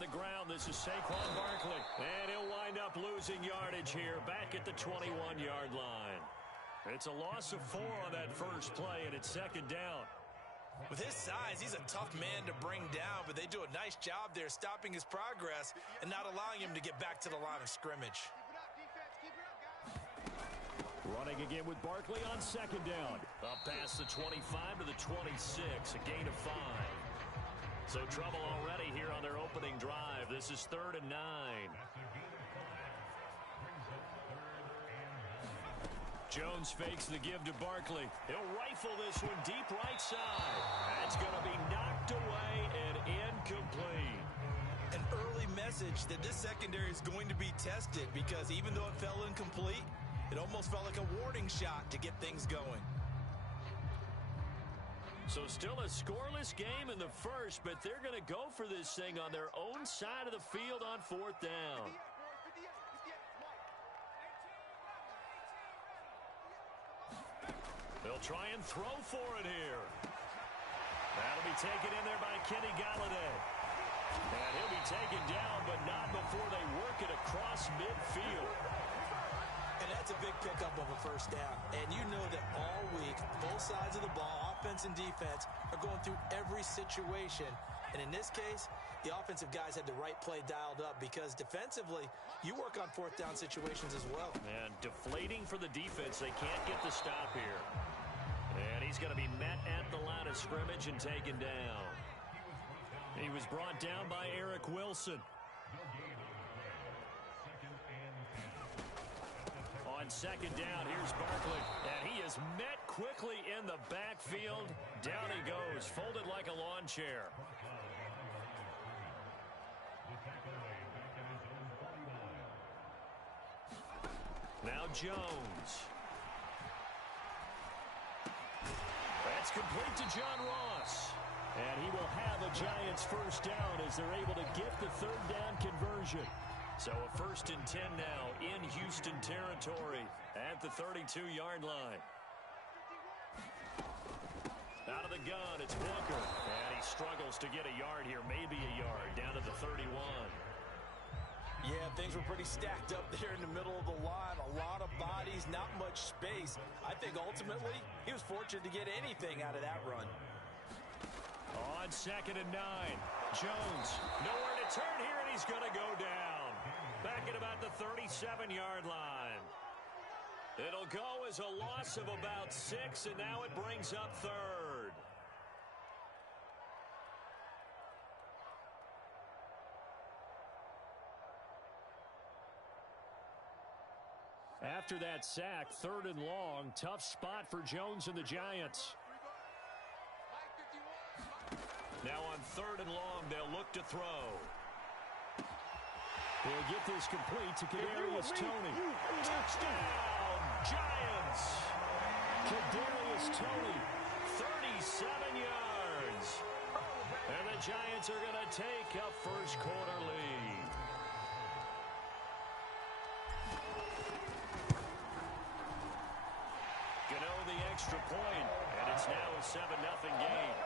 On the ground, this is Saquon Barkley. And he'll wind up losing yardage here back at the 21-yard line. It's a loss of 4 on that first play, and it's second down. With his size, he's a tough man to bring down, but they do a nice job there stopping his progress and not allowing him to get back to the line of scrimmage. Running again with Barkley on second down. Up past the 25 to the 26, a gain of 5. So trouble already here on their opening drive. This is 3rd and 9. Jones fakes the give to Barkley. He'll rifle this one deep right side. That's going to be knocked away and incomplete. An early message that this secondary is going to be tested, because even though it fell incomplete, it almost felt like a warning shot to get things going. So still a scoreless game in the first, but they're going to go for this thing on their own side of the field on 4th down. They'll try and throw for it here. That'll be taken in there by Kenny Galladay. And he'll be taken down, but not before they work it across midfield. And that's a big pickup of a first down. And you know that all week, both sides of the ball, offense and defense, are going through every situation. And in this case, the offensive guys had the right play dialed up, because defensively, you work on 4th down situations as well. And deflating for the defense. They can't get the stop here. And he's going to be met at the line of scrimmage and taken down. He was brought down by Eric Wilson. On second down, here's Barkley. And he is met quickly in the backfield. Down he goes, folded like a lawn chair. Now Jones. That's complete to John Ross. And he will have a Giants first down as they're able to get the 3rd down conversion. So a 1st and 10 now in Houston territory at the 32-yard line. Out of the gun, it's Walker. And he struggles to get a yard here, maybe a yard, down to the 31. Yeah, things were pretty stacked up there in the middle of the line. A lot of bodies, not much space. I think ultimately he was fortunate to get anything out of that run. On 2nd and 9, Jones nowhere to turn here, and he's going to go down. Back at about the 37-yard line. It'll go as a loss of about 6, and now it brings up 3rd. After that sack, 3rd and long, tough spot for Jones and the Giants. Now on 3rd and long, they'll look to throw. He'll get this complete to Kadarius Toney. Touchdown, Giants! Kadarius Toney, 37 yards. And the Giants are going to take a first quarter lead. Gano the extra point, and it's now a 7-0 game.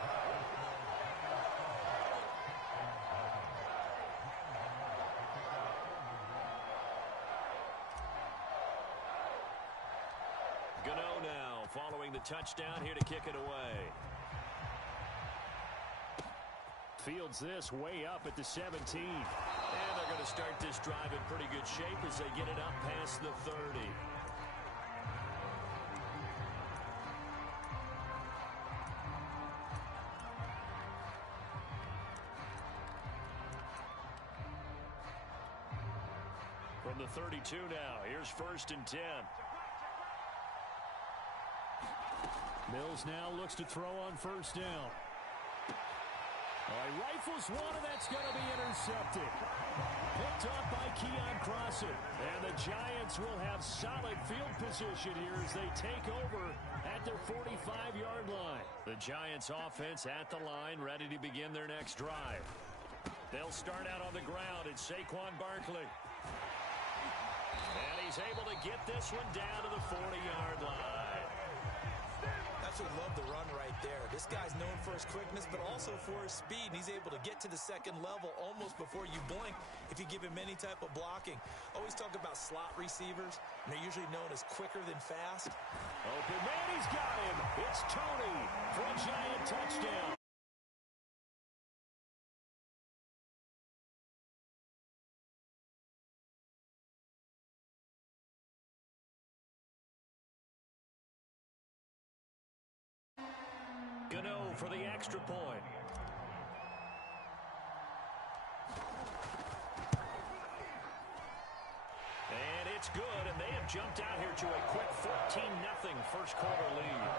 Gano now following the touchdown, here to kick it away. Fields this way up at the 17. And they're going to start this drive in pretty good shape as they get it up past the 30. From the 32 now, here's 1st and 10. Mills now looks to throw on 1st down. He rifles one, and that's going to be intercepted. Picked off by Keon Crossen. And the Giants will have solid field position here as they take over at their 45-yard line. The Giants offense at the line, ready to begin their next drive. They'll start out on the ground. It's Saquon Barkley. And he's able to get this one down to the 40-yard line. That's absolutely love the run right there. This guy's known for his quickness, but also for his speed. And he's able to get to the second level almost before you blink if you give him any type of blocking. Always talk about slot receivers, and they're usually known as quicker than fast. Open man, he's got him. It's Tony for a Giant touchdown. Gano for the extra point. And it's good, and they have jumped out here to a quick 14-0 first quarter lead.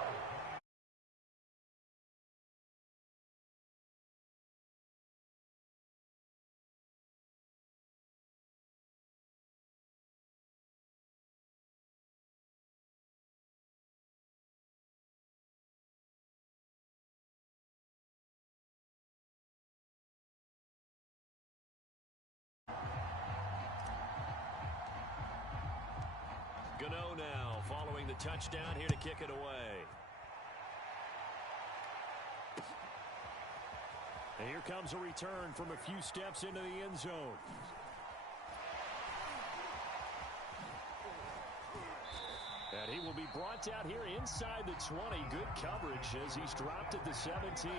Gano now following the touchdown here to kick it away. And here comes a return from a few steps into the end zone. And he will be brought out here inside the 20. Good coverage as he's dropped at the 17.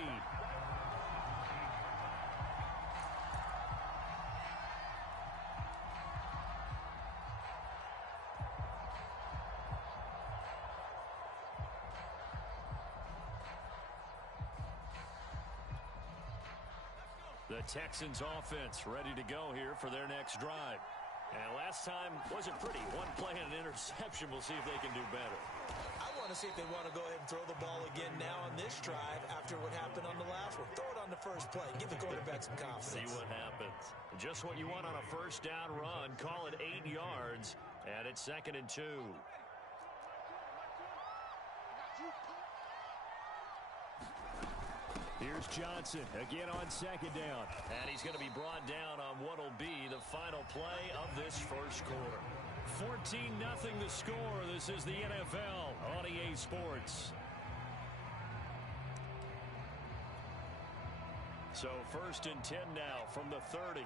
The Texans offense ready to go here for their next drive. And last time wasn't pretty. One play and an interception. We'll see if they can do better. I want to see if they want to go ahead and throw the ball again now on this drive after what happened on the last one. Throw it on the first play. Give the quarterback some confidence. See what happens. Just what you want on a first down run. Call it 8 yards. And it's 2nd and 2. Here's Johnson again on 2nd down. And he's going to be brought down on what will be the final play of this first quarter. 14-0 the score. This is the NFL on EA Sports. So 1st and 10 now from the 30.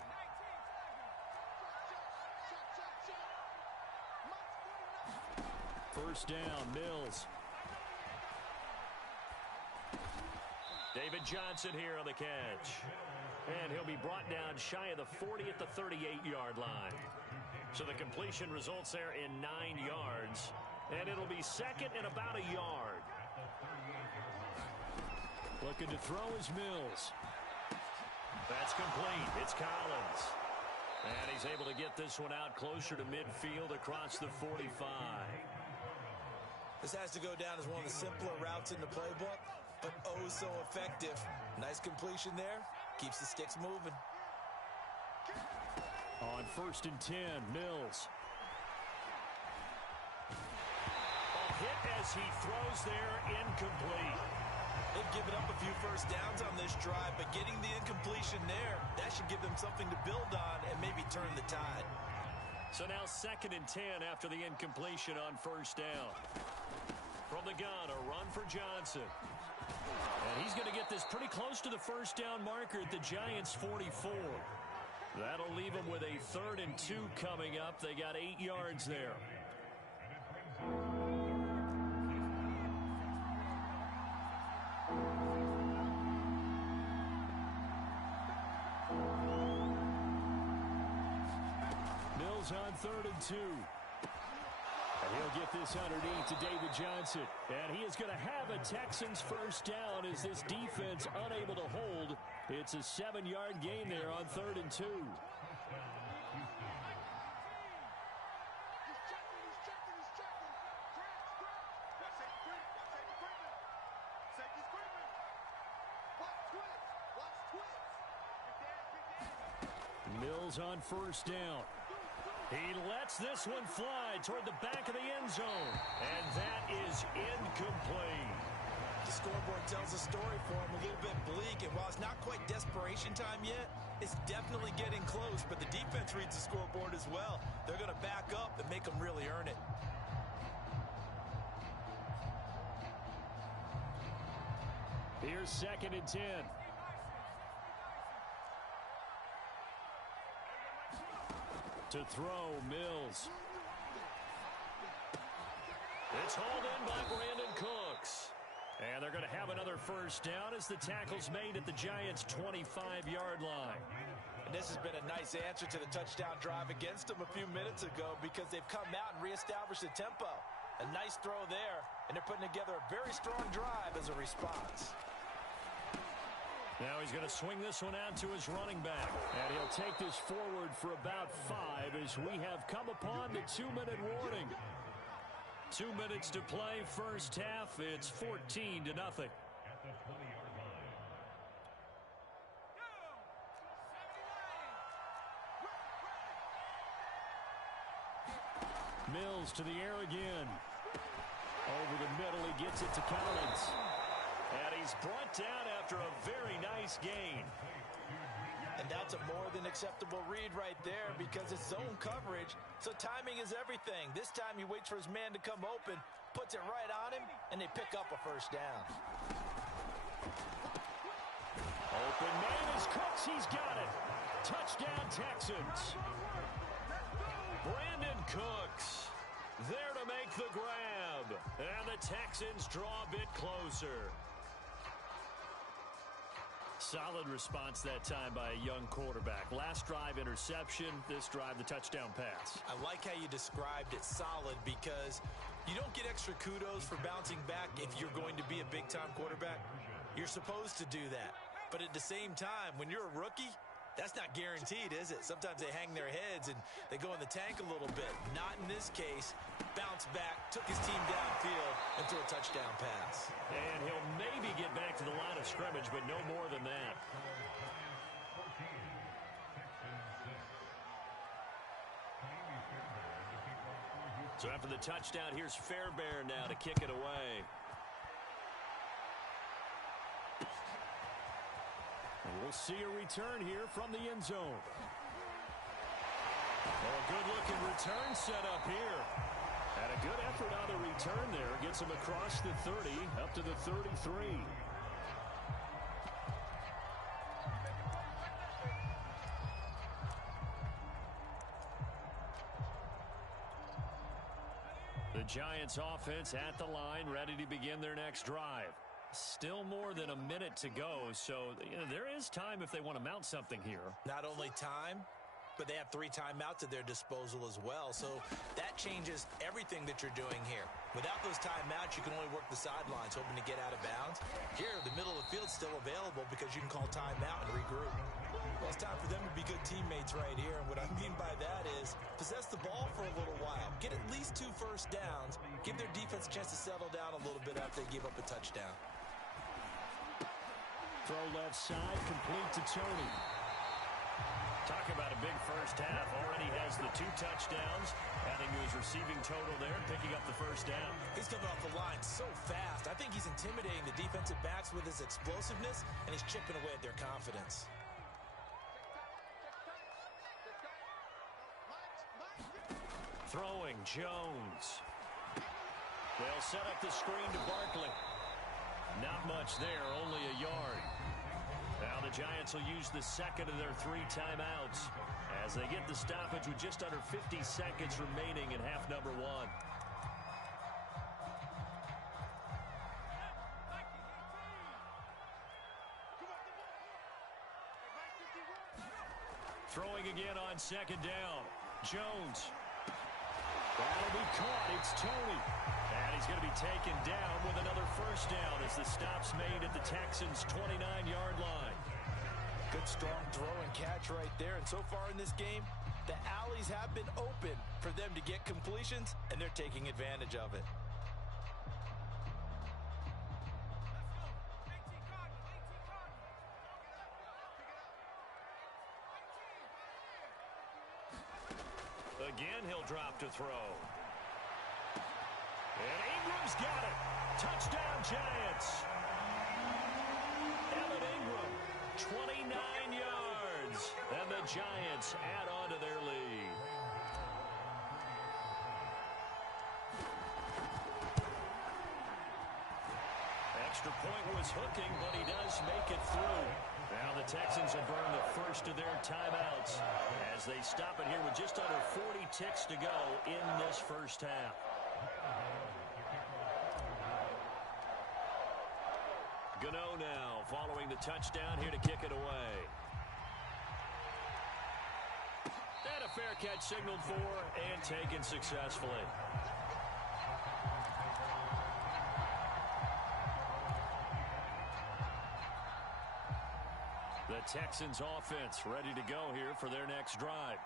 First down, Mills. David Johnson here on the catch. And he'll be brought down shy of the 40 at the 38-yard line. So the completion results there in 9 yards. And it'll be 2nd and about a yard. Looking to throw is Mills. That's complete. It's Collins. And he's able to get this one out closer to midfield across the 45. This has to go down as one of the simpler routes in the playbook, but oh so effective. Nice completion there. Keeps the sticks moving. On 1st and 10, Mills. A hit as he throws there, incomplete. They've given up a few first downs on this drive, but getting the incompletion there, that should give them something to build on and maybe turn the tide. So now 2nd and 10 after the incompletion on 1st down. From the gun, a run for Johnson. And he's going to get this pretty close to the first down marker at the Giants' 44. That'll leave them with a 3rd and 2 coming up. They got 8 yards there. Mills on 3rd and 2. And he'll get this underneath to David Johnson. And he is going to have a Texans first down as this defense unable to hold. It's a 7-yard gain there on 3rd and 2. Mills on 1st down. He lets this one fly toward the back of the end zone. And that is incomplete. The scoreboard tells a story for him, a little bit bleak. And while it's not quite desperation time yet, it's definitely getting close. But the defense reads the scoreboard as well. They're going to back up and make them really earn it. Here's 2nd and 10. To throw, Mills. It's hauled in by Brandon Cooks. And they're going to have another first down as the tackle's made at the Giants' 25-yard line. And this has been a nice answer to the touchdown drive against them a few minutes ago because they've come out and reestablished the tempo. A nice throw there, and they're putting together a very strong drive as a response. Now he's going to swing this one out to his running back. And he'll take this forward for about 5 as we have come upon the 2-minute warning. 2 minutes to play, first half. It's 14-0. Mills to the air again. Over the middle, he gets it to Collins. And he's brought down after a very nice gain. And that's a more than acceptable read right there because it's zone coverage, so timing is everything. This time he waits for his man to come open, puts it right on him, and they pick up a first down. Open man is Cooks. He's got it. Touchdown, Texans. Brandon Cooks there to make the grab. And the Texans draw a bit closer. Solid response that time by a young quarterback. Last drive, interception. This drive, the touchdown pass. I like how you described it, solid, because you don't get extra kudos for bouncing back if you're going to be a big-time quarterback. You're supposed to do that. But at the same time, when you're a rookie, that's not guaranteed, is it? Sometimes they hang their heads and they go in the tank a little bit. Not in this case. Bounce back, took his team downfield, and threw a touchdown pass. And he'll maybe get back to the line of scrimmage, but no more than that. So after the touchdown, here's Fairbairn now to kick it away. And we'll see a return here from the end zone. Oh, a good-looking return set up here. And a good effort on the return there. Gets him across the 30, up to the 33. The Giants offense at the line, ready to begin their next drive. Still more than a minute to go, so there is time if they want to mount something here. Not only time, but they have 3 timeouts at their disposal as well. So that changes everything that you're doing here. Without those timeouts, you can only work the sidelines, hoping to get out of bounds. Here, the middle of the field's still available because you can call timeout and regroup. Well, it's time for them to be good teammates right here. And what I mean by that is possess the ball for a little while. Get at least 2 first downs. Give their defense a chance to settle down a little bit after they give up a touchdown. Throw left side, complete to Tony. Talk about a big first half. Already has the 2 touchdowns, adding to his receiving total there, and picking up the first down. He's coming off the line so fast. I think he's intimidating the defensive backs with his explosiveness, and he's chipping away at their confidence. Throwing, Jones. They'll set up the screen to Barkley. Not much there, only a yard. Now the Giants will use the second of their 3 timeouts as they get the stoppage with just under 50 seconds remaining in half number 1. Throwing again on second down. Jones. That'll be caught. It's Tony. And he's going to be taken down with another first down as the stop's made at the Texans' 29-yard line. Good, strong throw and catch right there. And so far in this game, the alleys have been open for them to get completions, and they're taking advantage of it. Again, he'll drop to throw. And Ingram's got it. Touchdown, Giants. Evan Ingram, 29 yards. And the Giants add on to their lead. extra point was hooking, but he does make it through. Now the Texans will burn the first of their timeouts as they stop it here with just under 40 ticks to go in this first half. Gano now following the touchdown here to kick it away. And a fair catch signaled for and taken successfully. The Texans offense ready to go here for their next drive.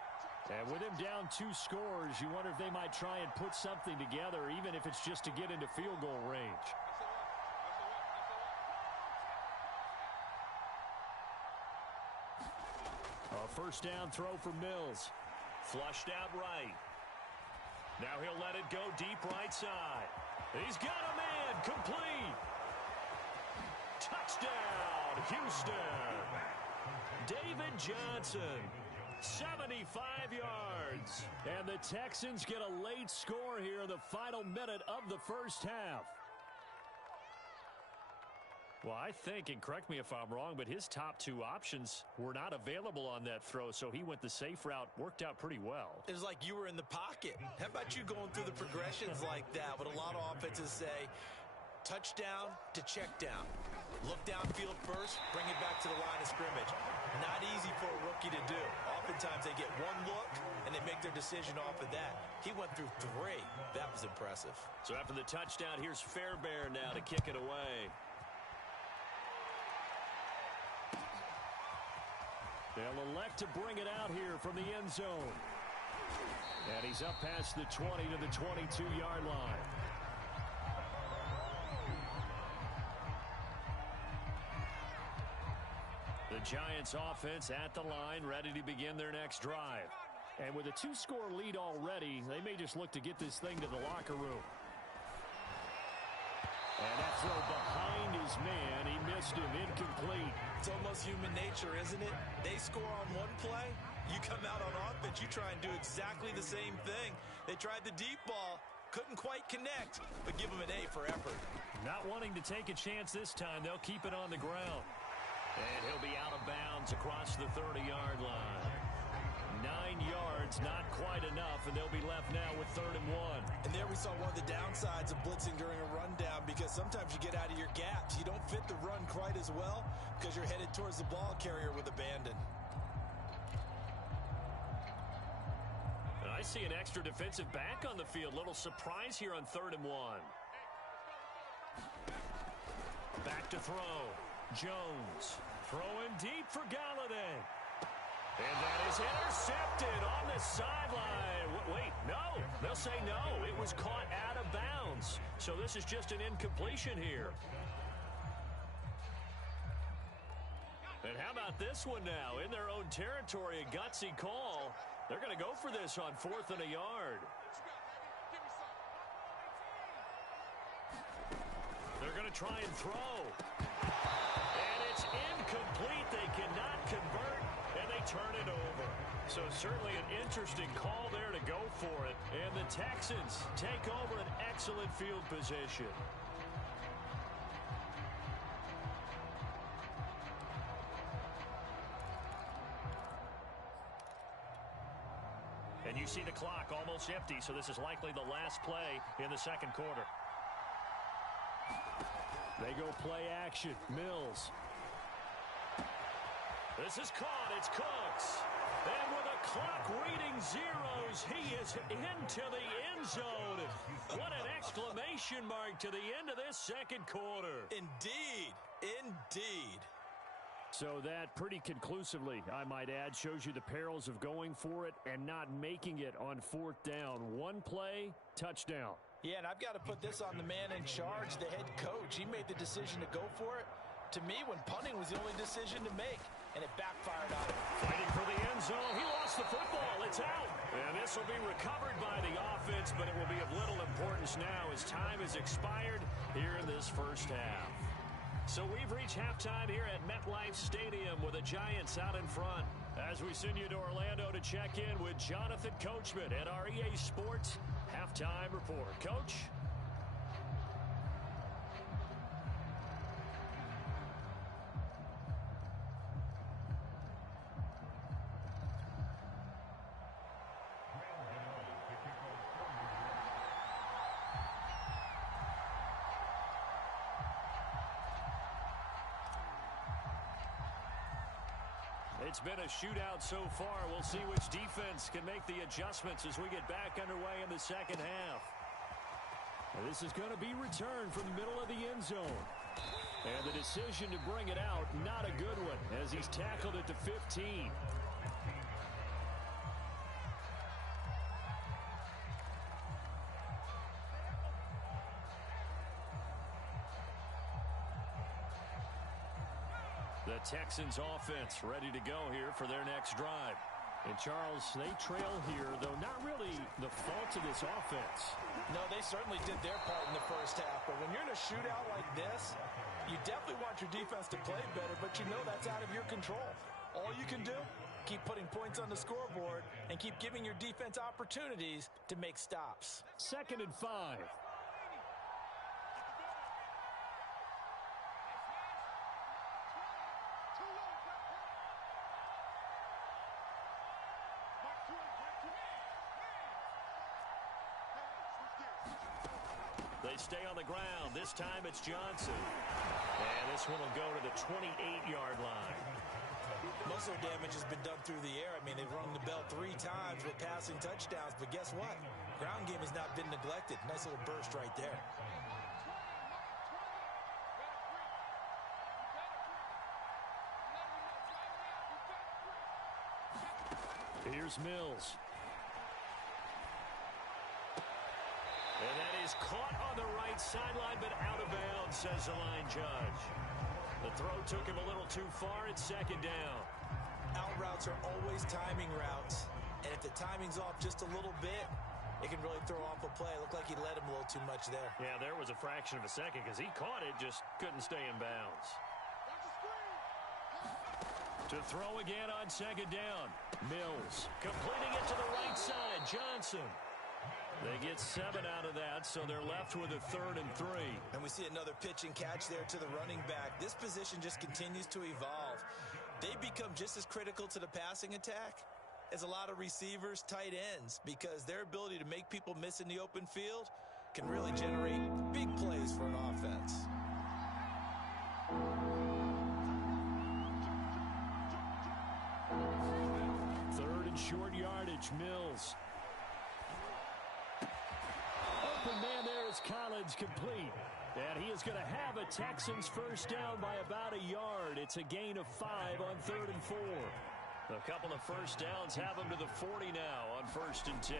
And with him down 2 scores, you wonder if they might try and put something together, even if it's just to get into field goal range. A first down throw for Mills. Flushed out right. Now he'll let it go deep right side. He's got a man. Complete. Touchdown, Houston. David Johnson, 75 yards. And the Texans get a late score here in the final minute of the first half. Well, I think, and correct me if I'm wrong, but his top 2 options were not available on that throw, so he went the safe route, worked out pretty well. It was like you were in the pocket. How about you going through the progressions like that? What a lot of offenses say, touchdown to check down. Look downfield first, bring it back to the line of scrimmage. Not easy for a rookie to do. Oftentimes they get one look and they make their decision off of that. He went through 3. That was impressive. So after the touchdown, here's Fairbairn now to kick it away. They'll elect to bring it out here from the end zone. And he's up past the 20 to the 22-yard line. The Giants offense at the line, ready to begin their next drive. And with a 2-score lead already, they may just look to get this thing to the locker room. And that throw behind his man, he missed him, incomplete. It's almost human nature, isn't it? They score on one play, you come out on offense, you try and do exactly the same thing. They tried the deep ball, couldn't quite connect, but give them an A for effort. Not wanting to take a chance this time, they'll keep it on the ground. And he'll be out of bounds across the 30-yard line. 9 yards, not quite enough, and they'll be left now with 3rd and 1. And there we saw one of the downsides of blitzing during a rundown, because sometimes you get out of your gaps. You don't fit the run quite as well because you're headed towards the ball carrier with abandon. And I see an extra defensive back on the field. Little surprise here on 3rd and 1. Back to throw. Jones throwing deep for Galladay. And that is intercepted on the sideline. Wait, no. They'll say no. It was caught out of bounds. So this is just an incompletion here. And how about this one now? In their own territory, a gutsy call. They're going to go for this on 4th and a yard. They're going to try and throw. And it's incomplete. They cannot convert, and they turn it over. So certainly an interesting call there to go for it. And the Texans take over an excellent field position. And you see the clock almost empty, so this is likely the last play in the second quarter. They go play action. Mills. This is caught. It's Cooks. And with a clock reading zeros, he is into the end zone. What an exclamation mark to the end of this second quarter. Indeed. Indeed. So that pretty conclusively, I might add, shows you the perils of going for it and not making it on 4th down. One play, touchdown. Yeah, and I've got to put this on the man in charge, the head coach. He made the decision to go for it. To me, when punting was the only decision to make, and it backfired on him. Fighting for the end zone. He lost the football. It's out. And this will be recovered by the offense, but it will be of little importance now as time has expired here in this first half. So we've reached halftime here at MetLife Stadium with the Giants out in front. As we send you to Orlando to check in with Jonathan Coachman at our EA Sports Halftime Report. Coach? It's been a shootout so far. We'll see which defense can make the adjustments as we get back underway in the second half. And this is going to be returned from the middle of the end zone. And the decision to bring it out, not a good one, as he's tackled it to 15. The Texans offense ready to go here for their next drive. And Charles, they trail here, though not really the fault of this offense. No, they certainly did their part in the first half. But when you're in a shootout like this, you definitely want your defense to play better, but you know that's out of your control. All you can do, keep putting points on the scoreboard and keep giving your defense opportunities to make stops. 2nd and 5. They stay on the ground. This time it's Johnson. And this one will go to the 28-yard line. Most of their damage has been done through the air. I mean, they've rung the bell 3 times with passing touchdowns. But guess what? Ground game has not been neglected. Nice little burst right there. Here's Mills. And that is caught on the right sideline, but out of bounds, says the line judge. The throw took him a little too far. It's 2nd down. Out routes are always timing routes. And if the timing's off just a little bit, it can really throw off a play. It looked like he led him a little too much there. Yeah, there was a fraction of a second because he caught it, just couldn't stay in bounds. To throw again on 2nd down. Mills completing it to the right side. Johnson. They get 7 out of that, so they're left with a 3rd and 3. And we see another pitch and catch there to the running back. This position just continues to evolve. They become just as critical to the passing attack as a lot of receivers, tight ends, because their ability to make people miss in the open field can really generate big plays for an offense. Third and short yardage, Mills. Open man there is Collins, complete. And he is going to have a Texans first down by about a yard. It's a gain of 5 on 3rd and 4. A couple of first downs have him to the 40 now on 1st and 10.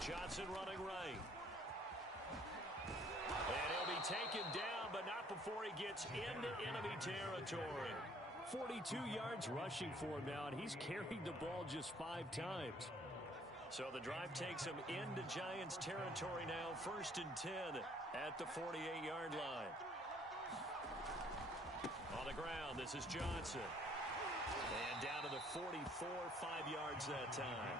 Johnson running right. And he'll be taken down, but not before he gets into enemy territory. 42 yards rushing for him now, and he's carried the ball just 5 times. So the drive takes him into Giants territory now, 1st and 10 at the 48-yard line. On the ground, this is Johnson. And down to the 44, 5 yards that time.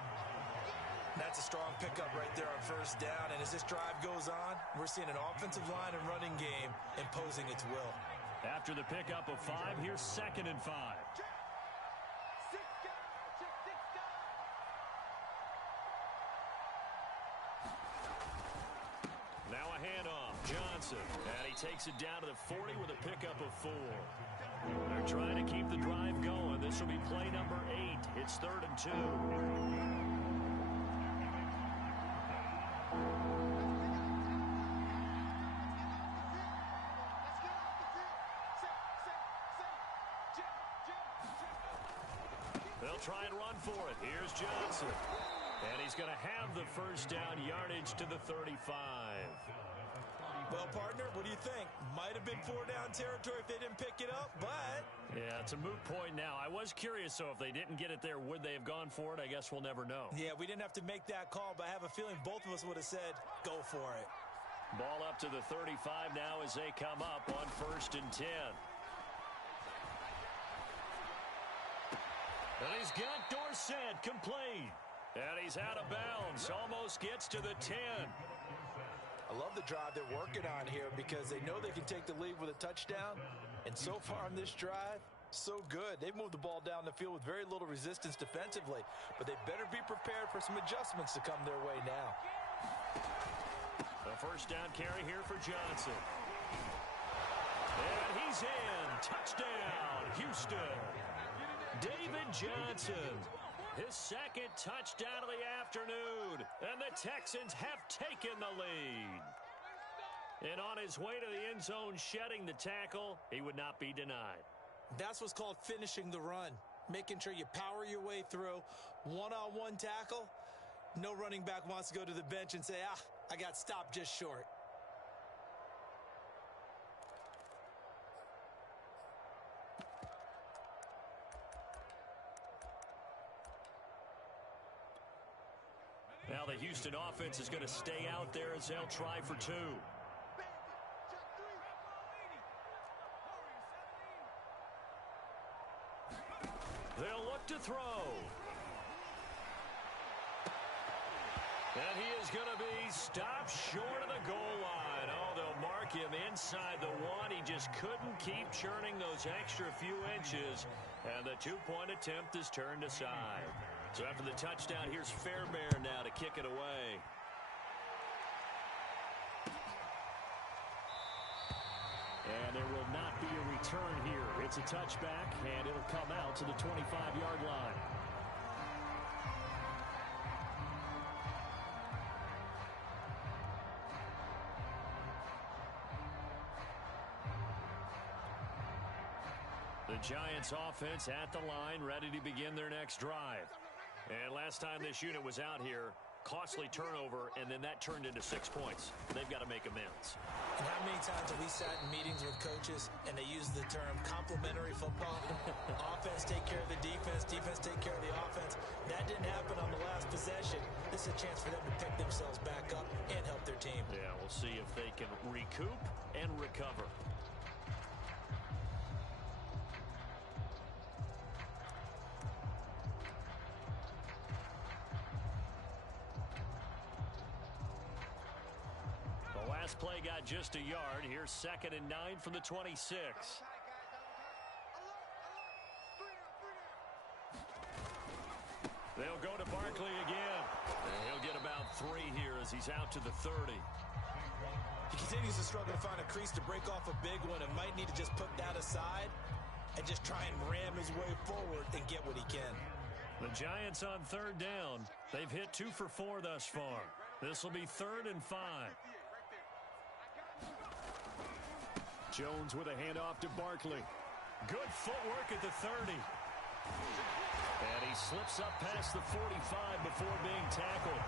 That's a strong pickup right there on 1st down. And as this drive goes on, we're seeing an offensive line and running game imposing its will. After the pickup of 5, here's 2nd and 5. Now a handoff, Johnson. And he takes it down to the 40 with a pickup of 4. They're trying to keep the drive going. This will be play number 8. It's 3rd and 2. They'll try and run for it. Here's Johnson. And he's going to have the first down, yardage to the 35. Well, partner, what do you think? Might have been 4-down territory if they didn't pick it up, but... Yeah, it's a moot point now. I was curious, so if they didn't get it there, would they have gone for it? I guess we'll never know. Yeah, we didn't have to make that call, but I have a feeling both of us would have said, go for it. Ball up to the 35 now as they come up on 1st and 10. And he's got Dorsett complete. And he's out of bounds. Almost gets to the 10. I love the drive they're working on here because they know they can take the lead with a touchdown. And so far on this drive, so good. They've moved the ball down the field with very little resistance defensively. But they better be prepared for some adjustments to come their way now. The first down carry here for Johnson. And he's in. Touchdown, Houston. David Johnson, his second touchdown of the afternoon, and the Texans have taken the lead. And on his way to the end zone, shedding the tackle, he would not be denied. That's what's called finishing the run, making sure you power your way through. One-on-one tackle, no running back wants to go to the bench and say, I got stopped just short. Now the Houston offense is going to stay out there as they'll try for two. They'll look to throw. And he is going to be stopped short of the goal line. Oh, they'll mark him inside the one. He just couldn't keep churning those extra few inches. And the two-point attempt is turned aside. So after the touchdown, here's Fairbairn now to kick it away. And there will not be a return here. It's a touchback, and it'll come out to the 25-yard line. The Giants offense at the line, ready to begin their next drive. And last time this unit was out here, costly turnover, and then that turned into 6 points. They've got to make amends. And how many times have we sat in meetings with coaches and they use the term complementary football? Offense take care of the defense, defense take care of the offense. That didn't happen on the last possession. This is a chance for them to pick themselves back up and help their team. Yeah, we'll see if they can recoup and recover. Last play got just a yard. Here's 2nd and 9 from the 26. They'll go to Barkley again. And he'll get about 3 here as he's out to the 30. He continues to struggle to find a crease to break off a big one and might need to just put that aside and just try and ram his way forward and get what he can. The Giants on 3rd down. They've hit 2 for 4 thus far. This will be 3rd and 5. Jones with a handoff to Barkley. Good footwork at the 30. And he slips up past the 45 before being tackled.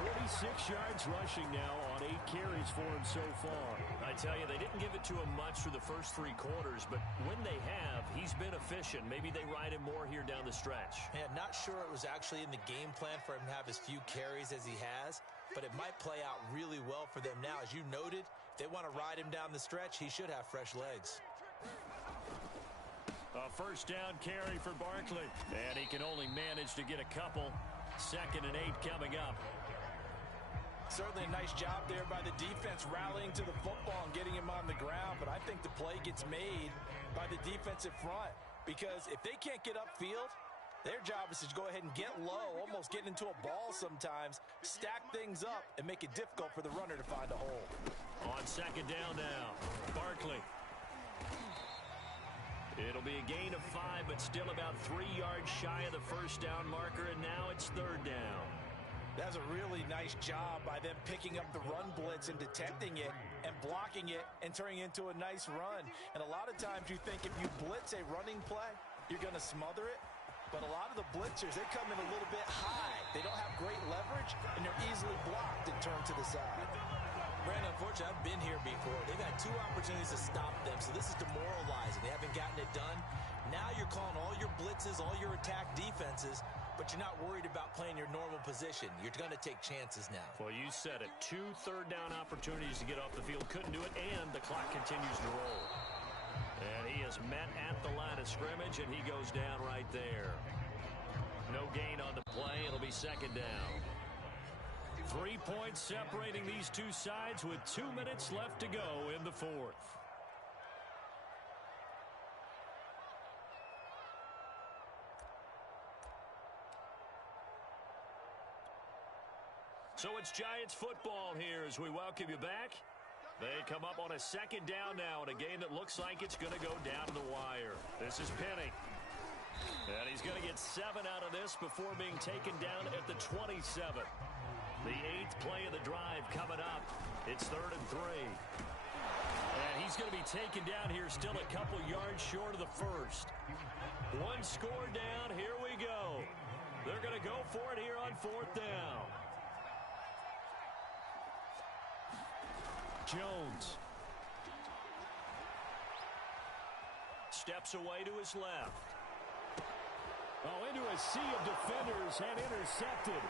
46 yards rushing now on 8 carries for him so far. I tell you, they didn't give it to him much for the first 3 quarters, but when they have, he's been efficient. Maybe they ride him more here down the stretch. Yeah, not sure it was actually in the game plan for him to have as few carries as he has, but it might play out really well for them now. As you noted, if they want to ride him down the stretch, he should have fresh legs. A first down carry for Barkley, and he can only manage to get a couple. 2nd and 8 coming up. Certainly a nice job there by the defense rallying to the football and getting him on the ground, but I think the play gets made by the defensive front because if they can't get upfield, their job is to go ahead and get low, almost get into a ball sometimes, stack things up, and make it difficult for the runner to find a hole. On 2nd down now, Barkley. It'll be a gain of 5, but still about 3 yards shy of the first down marker, and now it's 3rd down. That's a really nice job by them picking up the run blitz and detecting it and blocking it and turning it into a nice run. And a lot of times you think if you blitz a running play, you're going to smother it. But a lot of the blitzers, they come in a little bit high. They don't have great leverage, and they're easily blocked and turned to the side. Brandon, unfortunately, I've been here before. They've had 2 opportunities to stop them, so this is demoralizing. They haven't gotten it done. Now you're calling all your blitzes, all your attack defenses, but you're not worried about playing your normal position. You're going to take chances now. Well, you said it. 2 third-down opportunities to get off the field. Couldn't do it, and the clock continues to roll. And he is met at the line of scrimmage, and he goes down right there. No gain on the play. It'll be 2nd down. 3 points separating these two sides with 2 minutes left to go in the 4th. So it's Giants football here as we welcome you back. They come up on a 2nd down now in a game that looks like it's going to go down to the wire. This is Penny. And he's going to get 7 out of this before being taken down at the 27. The 8th play of the drive coming up. It's 3rd and 3. And he's going to be taken down here still a couple yards short of the first. 1 score down. Here we go. They're going to go for it here on 4th down. Jones steps away to his left. Oh, into a sea of defenders and intercepted.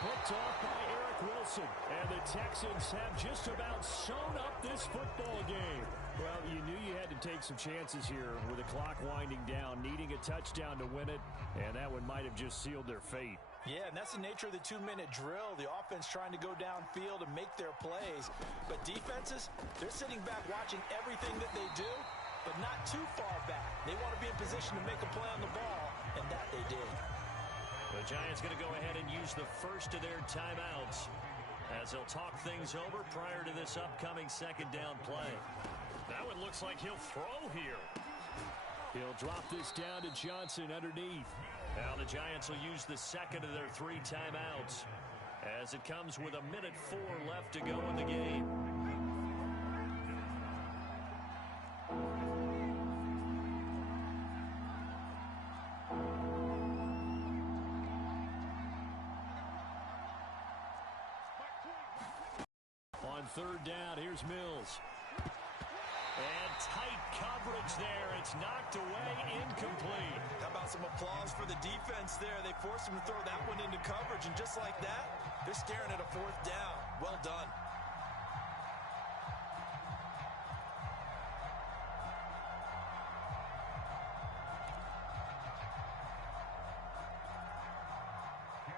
Picked off by Eric Wilson. And the Texans have just about sewn up this football game. Well, you knew you had to take some chances here with the clock winding down, needing a touchdown to win it, and that one might have just sealed their fate. Yeah, and that's the nature of the 2-minute drill. The offense trying to go downfield and make their plays. But defenses, they're sitting back watching everything that they do, but not too far back. They want to be in position to make a play on the ball, and that they did. The Giants going to go ahead and use the first of their timeouts as they'll talk things over prior to this upcoming 2nd down play. That one looks like he'll throw here. He'll drop this down to Johnson underneath. Now the Giants will use the 2nd of their 3 timeouts as it comes with 1:04 left to go in the game. On 3rd down, here's Mills. And tight coverage there. It's knocked away, incomplete. How about some applause for the defense there? They forced him to throw that one into coverage, and just like that, they're staring at a 4th down. Well done.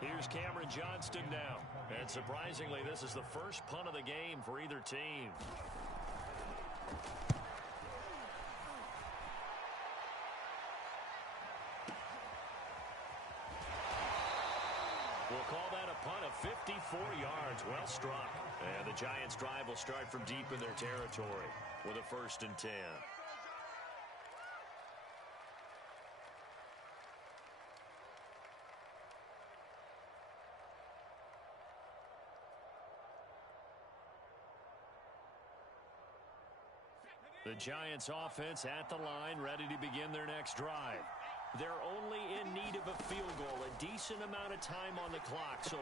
Here's Cameron Johnston now. And surprisingly, this is the first punt of the game for either team. We'll call that a punt of 54 yards. Well struck. And the Giants' drive will start from deep in their territory with a 1st and 10. The Giants' offense at the line, ready to begin their next drive. They're only in need of a field goal, a decent amount of time on the clock. So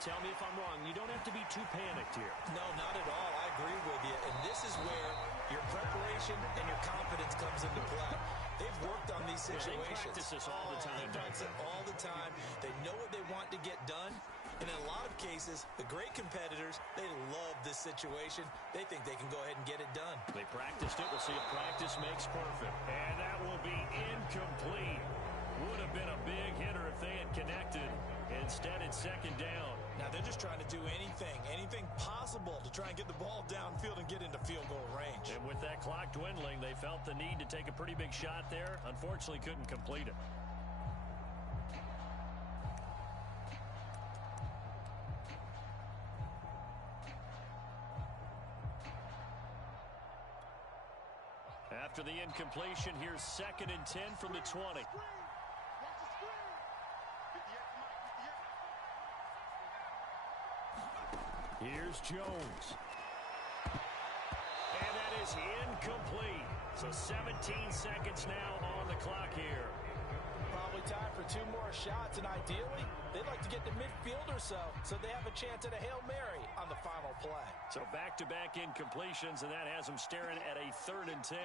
tell me if I'm wrong. You don't have to be too panicked here. No, not at all. I agree with you. And this is where your preparation and your confidence comes into play. They've worked on these situations. They practice this all the time. They practice it all the time. They know what they want to get done. And in a lot of cases, the great competitors, they love this situation. They think they can go ahead and get it done. They practiced it. We'll see if practice makes perfect. And that will be incomplete. Would have been a big hitter if they had connected. Instead, it's 2nd down. Now, they're just trying to do anything possible to try and get the ball downfield and get into field goal range. And with that clock dwindling, they felt the need to take a pretty big shot there. Unfortunately, couldn't complete it. After the incompletion, here's 2nd and 10 from the 20. Here's Jones. And that is incomplete. So 17 seconds now on the clock here. Probably time for 2 more shots, and ideally, they'd like to get to midfield or so they have a chance at a Hail Mary on the final play. So back-to-back incompletions, and that has them staring at a 3rd and 10.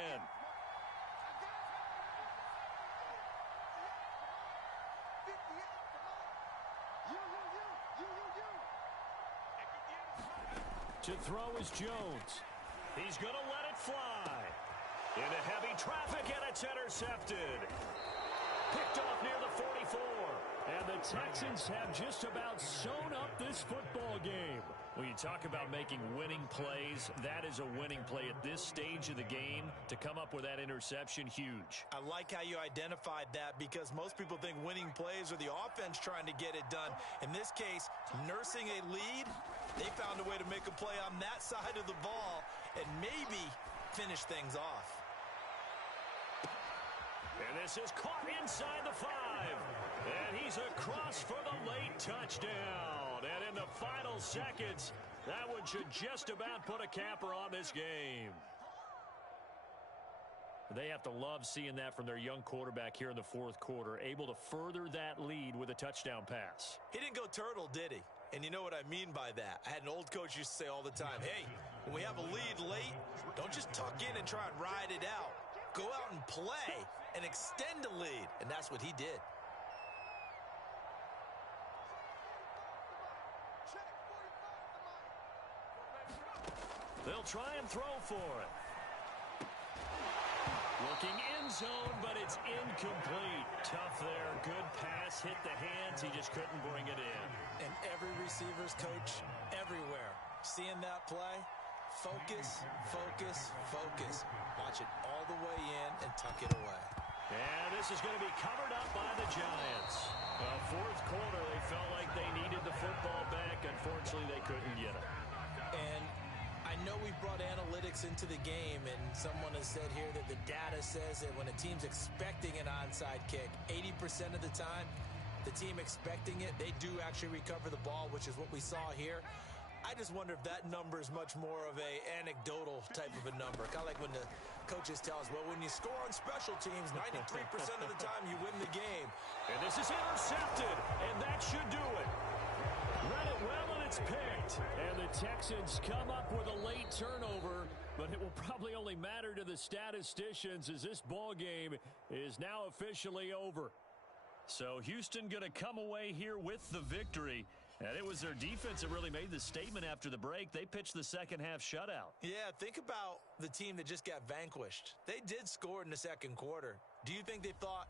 To throw is Jones. He's going to let it fly. Into heavy traffic, and it's intercepted. Picked off near the 44. And the Texans have just about sewn up this football game. When you talk about making winning plays, that is a winning play at this stage of the game. To come up with that interception, huge. I like how you identified that, because most people think winning plays are the offense trying to get it done. In this case, nursing a lead, they found a way to make a play on that side of the ball and maybe finish things off. And this is caught inside the 5. And he's across for the late touchdown. And in the final seconds, that one should just about put a capper on this game. They have to love seeing that from their young quarterback here in the fourth quarter, able to further that lead with a touchdown pass. He didn't go turtle, did he? And you know what I mean by that. I had an old coach used to say all the time, hey, when we have a lead late, don't just tuck in and try and ride it out. Go out and play and extend the lead. And that's what he did. They'll try and throw for it. Looking in zone, but it's incomplete. Tough there. Good pass. Hit the hands. He just couldn't bring it in. And every receiver's coach everywhere. Seeing that play, focus, focus, focus. Watch it all the way in and tuck it away. And this is going to be covered up by the Giants. Fourth quarter, they felt like they needed the football back. Unfortunately, they couldn't get it. And I know we brought analytics into the game, and someone has said here that the data says that when a team's expecting an onside kick, 80% of the time, the team expecting it, they do actually recover the ball, which is what we saw here. I just wonder if that number is much more of a anecdotal type of a number. Kind of like when the coaches tell us, well, when you score on special teams, 93% of the time you win the game. And this is intercepted, and that should do it. Read it well, and it's picked. And the Texans come up with a late turnover, but it will probably only matter to the statisticians as this ball game is now officially over. So Houston going to come away here with the victory. And it was their defense that really made the statement after the break. They pitched the second half shutout. Yeah, think about the team that just got vanquished. They did score in the second quarter. Do you think they thought,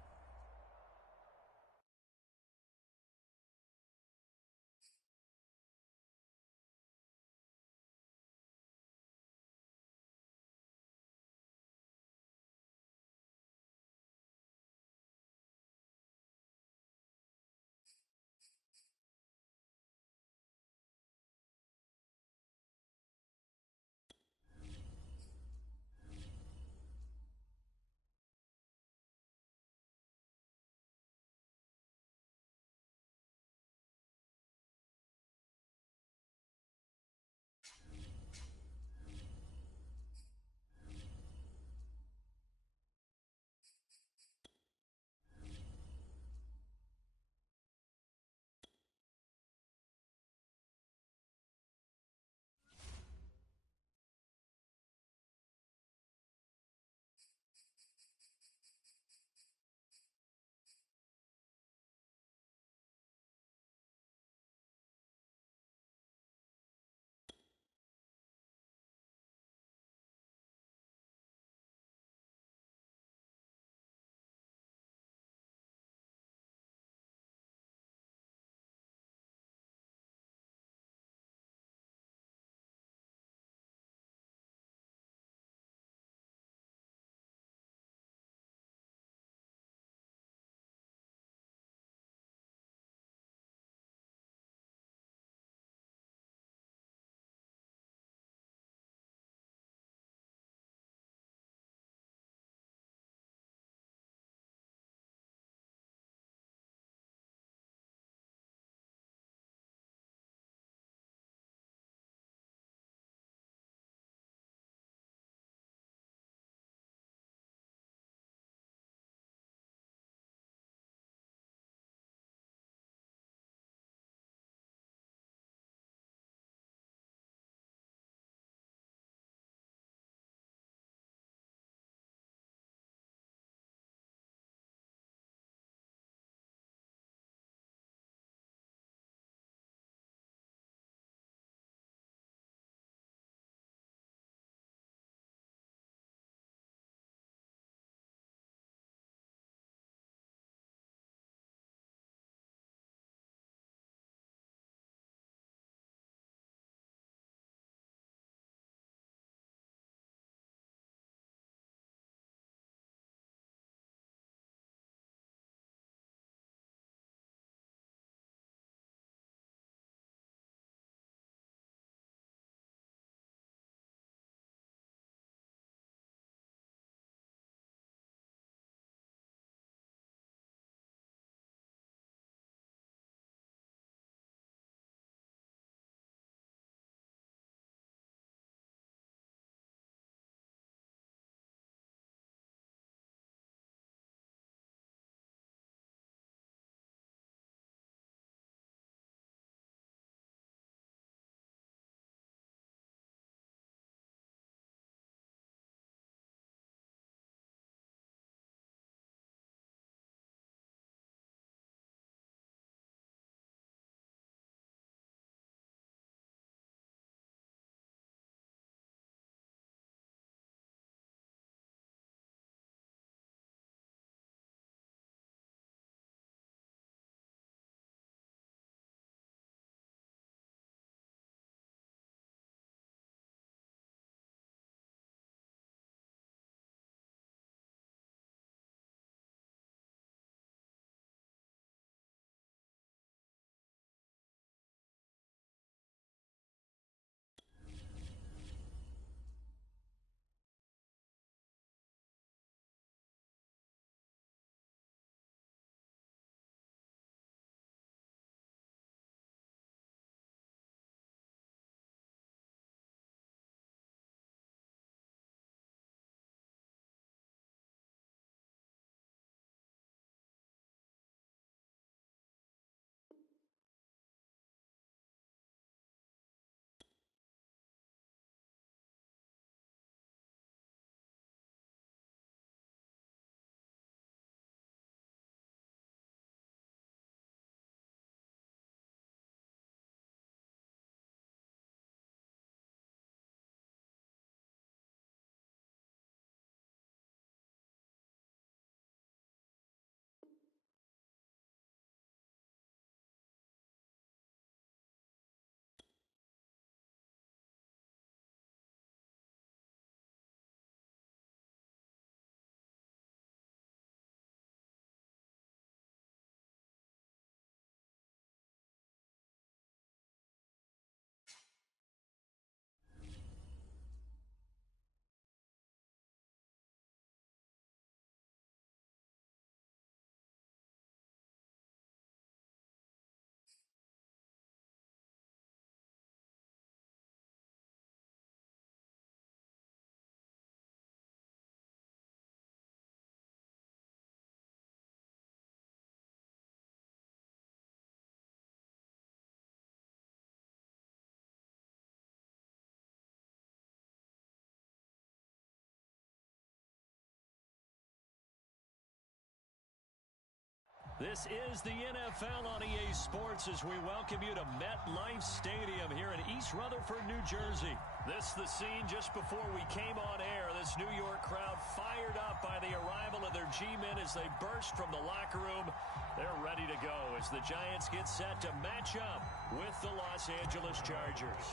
This is the NFL on EA Sports as we welcome you to MetLife Stadium here in East Rutherford, New Jersey. This is the scene just before we came on air. This New York crowd fired up by the arrival of their G-men as they burst from the locker room. They're ready to go as the Giants get set to match up with the Los Angeles Chargers.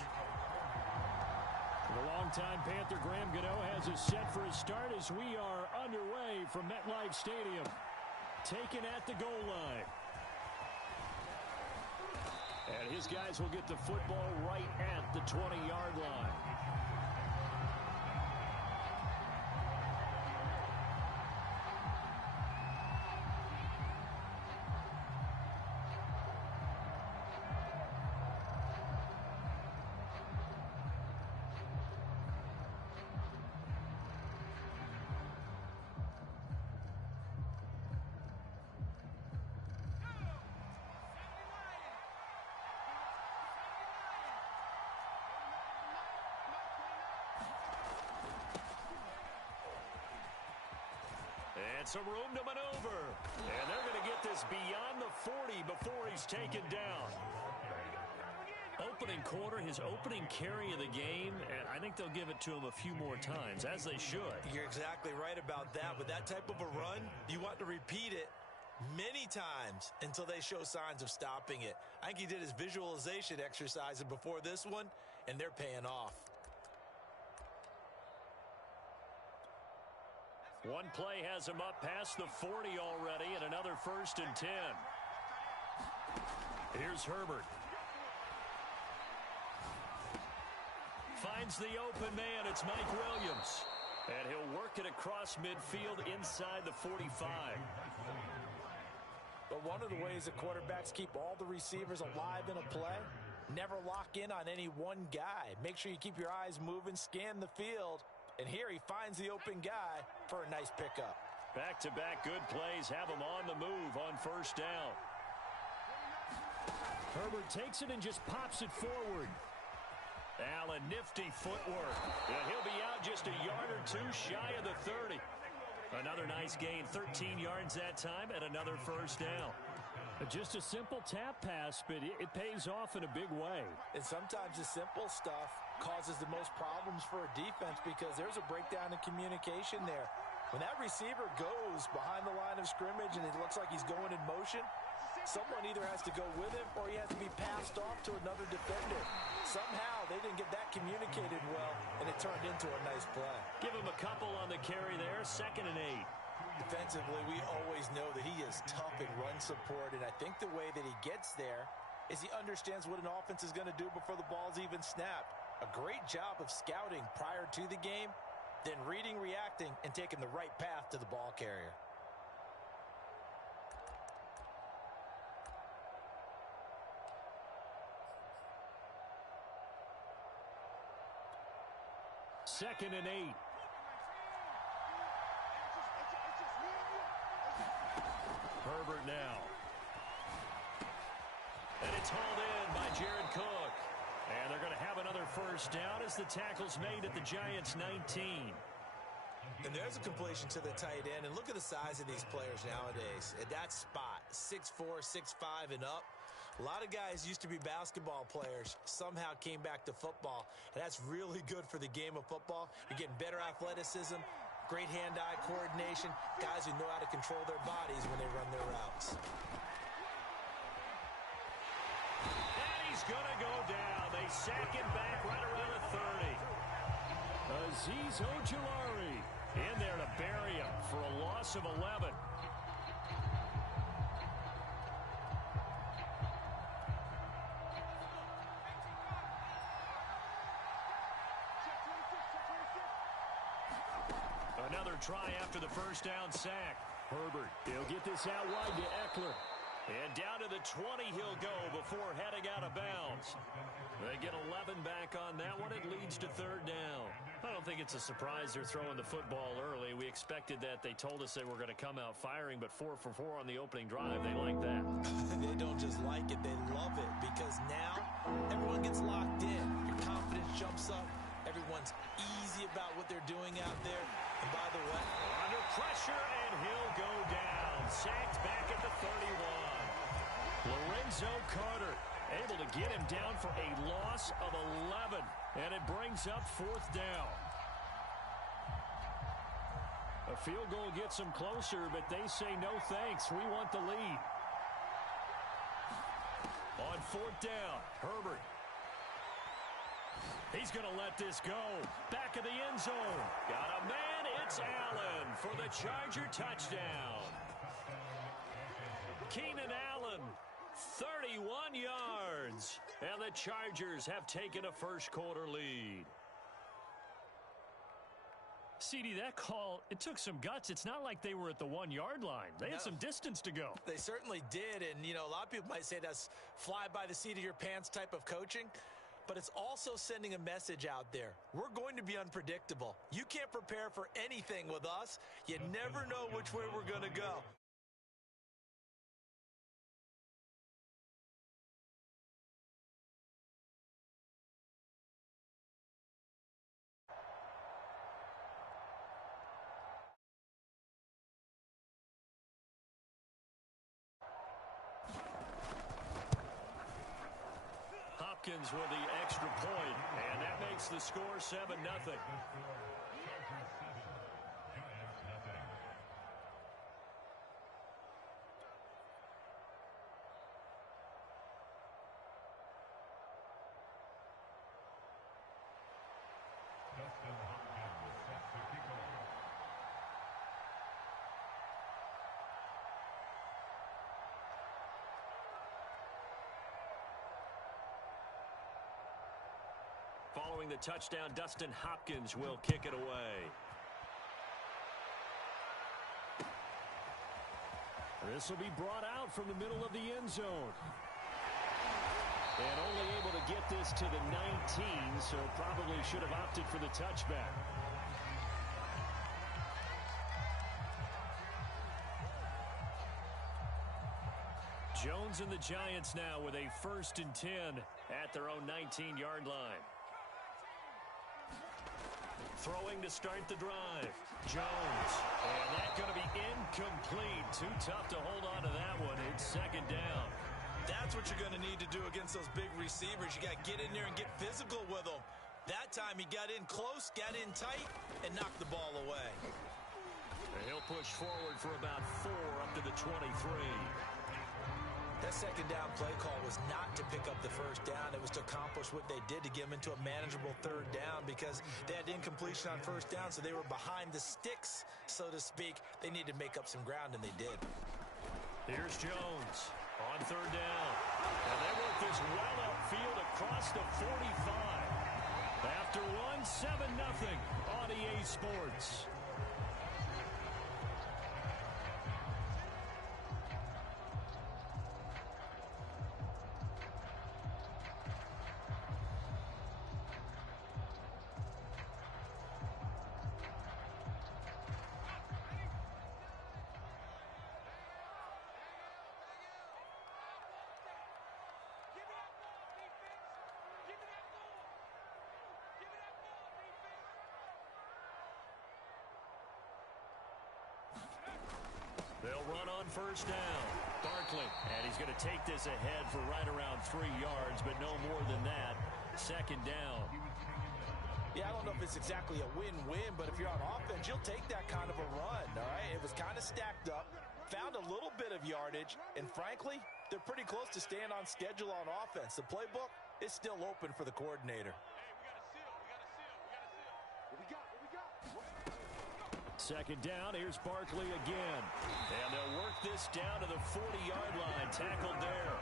The longtime Panther Graham Gano has us set for a start as we are underway from MetLife Stadium. Taken at the goal line. And his guys will get the football right at the 20-yard line. And some room to maneuver. And they're going to get this beyond the 40 before he's taken down. Opening quarter, his opening carry of the game, and I think they'll give it to him a few more times, as they should. You're exactly right about that. With that type of a run, you want to repeat it many times until they show signs of stopping it. I think he did his visualization exercises before this one, and they're paying off. One play has him up past the 40 already, and another 1st and 10. Here's Herbert. Finds the open man. It's Mike Williams. And he'll work it across midfield inside the 45. But one of the ways the quarterbacks keep all the receivers alive in a play, never lock in on any one guy. Make sure you keep your eyes moving, scan the field. And here he finds the open guy for a nice pickup. Back-to-back good plays have him on the move on 1st down. Herbert takes it and just pops it forward. Allen, nifty footwork. And he'll be out just a yard or two shy of the 30. Another nice gain, 13 yards that time, and another 1st down. Just a simple tap pass, but it pays off in a big way. And sometimes the simple stuff causes the most problems for a defense because there's a breakdown in communication there. When that receiver goes behind the line of scrimmage and it looks like he's going in motion, someone either has to go with him or he has to be passed off to another defender. Somehow they didn't get that communicated well, and it turned into a nice play. Give him a couple on the carry there, 2nd and 8. Defensively, we always know that he is tough in run support, and I think the way that he gets there is he understands what an offense is going to do before the ball's even snapped. A great job of scouting prior to the game, then reading, reacting, and taking the right path to the ball carrier. Second and 8. Herbert now. And it's hauled in by Jared Cook. And they're going to have another 1st down as the tackle's made at the Giants' 19. And there's a completion to the tight end. And look at the size of these players nowadays. At that spot, 6'4", 6'5", and up. A lot of guys used to be basketball players, somehow came back to football. And that's really good for the game of football. You're getting better athleticism, great hand-eye coordination, guys who know how to control their bodies when they run their routes. And he's going to go down. They sack him back right around the 30. Azeez Ojulari in there to bury him for a loss of 11. Another try after the 1st down sack. Herbert, he'll get this out wide to Eckler. And down to the 20 he'll go before heading out of bounds. They get 11 back on that one. It leads to 3rd down. I don't think it's a surprise they're throwing the football early. We expected that. They told us they were going to come out firing, but 4 for 4 on the opening drive. They like that. They don't just like it, they love it, because now everyone gets locked in. Your confidence jumps up. Everyone's easy about what they're doing out there. And by the way, under pressure, and he'll go down. Sacked back at the 31. Lorenzo Carter able to get him down for a loss of 11. And it brings up 4th down. A field goal gets them closer, but they say no thanks. We want the lead. On 4th down, Herbert. He's going to let this go. Back of the end zone. Got a man. It's Allen for the Charger touchdown. Keenan Allen, 31 yards. And the Chargers have taken a first-quarter lead. CD, that call, it took some guts. It's not like they were at the 1-yard line. They had some distance to go. They certainly did, and, you know, a lot of people might say that's fly by the seat of your pants type of coaching, but it's also sending a message out there. We're going to be unpredictable. You can't prepare for anything with us. You never know which way we're going to go. Hopkins with the extra point, and that makes the score 7-0. Following the touchdown, Dustin Hopkins will kick it away. This will be brought out from the middle of the end zone. And only able to get this to the 19, so probably should have opted for the touchback. Jones and the Giants now with a 1st and 10 at their own 19-yard line. Throwing to start the drive. Jones. And that's going to be incomplete. Too tough to hold on to that one. It's 2nd down. That's what you're going to need to do against those big receivers. You got to get in there and get physical with them. That time he got in close, got in tight, and knocked the ball away. And he'll push forward for about 4 up to the 23. That 2nd down play call was not to pick up the 1st down. It was to accomplish what they did to get them into a manageable 3rd down because they had incompletion on 1st down, so they were behind the sticks, so to speak. They needed to make up some ground, and they did. Here's Jones on 3rd down. And they work this well upfield across the 45. After 7-0 on EA Sports. They'll run on 1st down. Barkley, and he's going to take this ahead for right around 3 yards, but no more than that. 2nd down. Yeah, I don't know if it's exactly a win-win, but if you're on offense, you'll take that kind of a run, all right? It was kind of stacked up, found a little bit of yardage, and frankly, they're pretty close to staying on schedule on offense. The playbook is still open for the coordinator. Second down, here's Barkley again. And they'll work this down to the 40-yard line. Tackled there.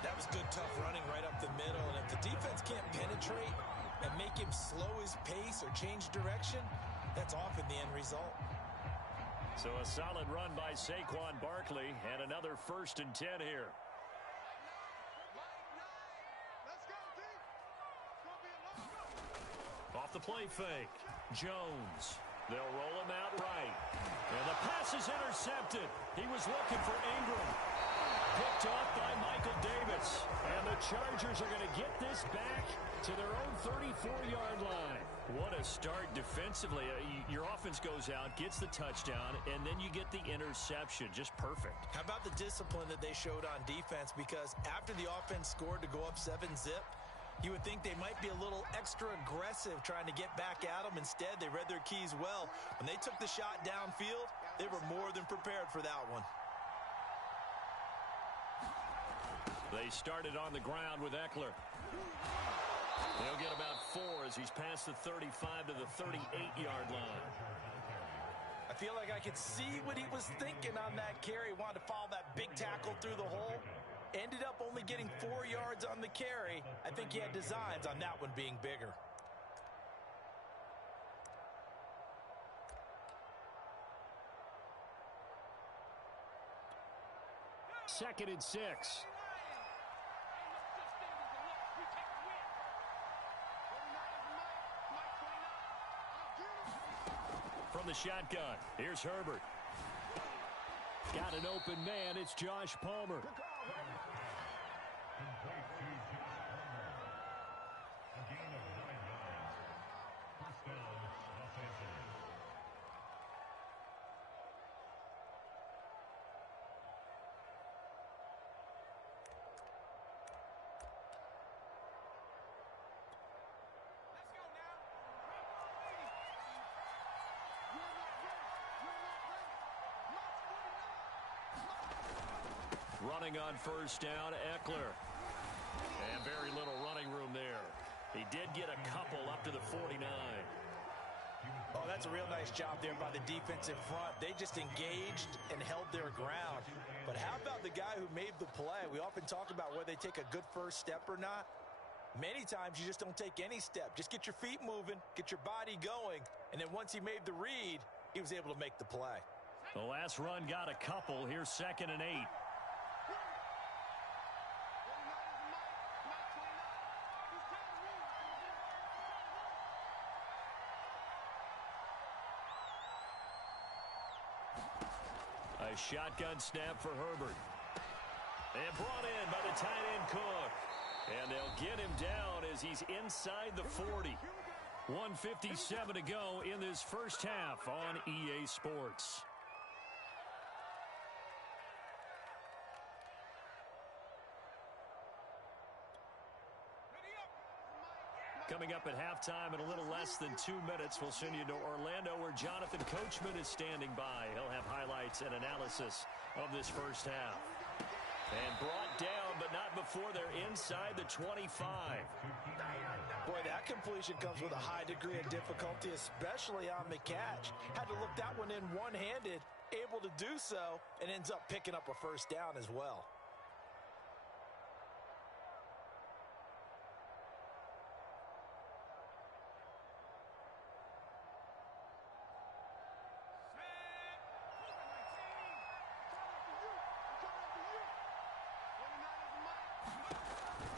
That was good, tough running right up the middle. And if the defense can't penetrate and make him slow his pace or change direction, that's often the end result. So a solid run by Saquon Barkley and another 1st and 10 here. Off the play fake. Jones. They'll roll him out right. And the pass is intercepted. He was looking for Ingram. Picked off by Michael Davis. And the Chargers are going to get this back to their own 34-yard line. What a start defensively. Your offense goes out, gets the touchdown, and then you get the interception. Just perfect. How about the discipline that they showed on defense? Because after the offense scored to go up 7-zip, you would think they might be a little extra aggressive trying to get back at them. Instead, they read their keys well. When they took the shot downfield, they were more than prepared for that one. They started on the ground with Eckler. They'll get about 4 as he's past the 35 to the 38-yard line. I feel like I could see what he was thinking on that carry. Wanted to follow that big tackle through the hole. Ended up only getting 4 yards on the carry. I think he had designs on that one being bigger. Second and 6. From the shotgun, here's Herbert. Got an open man, it's Josh Palmer. Running on first down, Eckler. And very little running room there. He did get a couple up to the 49. Oh, that's a real nice job there by the defensive front. They just engaged and held their ground. But how about the guy who made the play? We often talk about whether they take a good first step or not. Many times you just don't take any step. Just get your feet moving, get your body going, and then once he made the read, he was able to make the play. The last run got a couple. Here's 2nd and 8. A shotgun snap for Herbert. And brought in by the tight end Cook. And they'll get him down as he's inside the 40. 1:57 to go in this first half on EA Sports. Coming up at halftime in a little less than 2 minutes, we'll send you to Orlando where Jonathan Coachman is standing by. He'll have highlights and analysis of this first half. And brought down, but not before they're inside the 25. Boy, that completion comes with a high degree of difficulty, especially on the catch. Had to look that one in one-handed, able to do so, and ends up picking up a first down as well.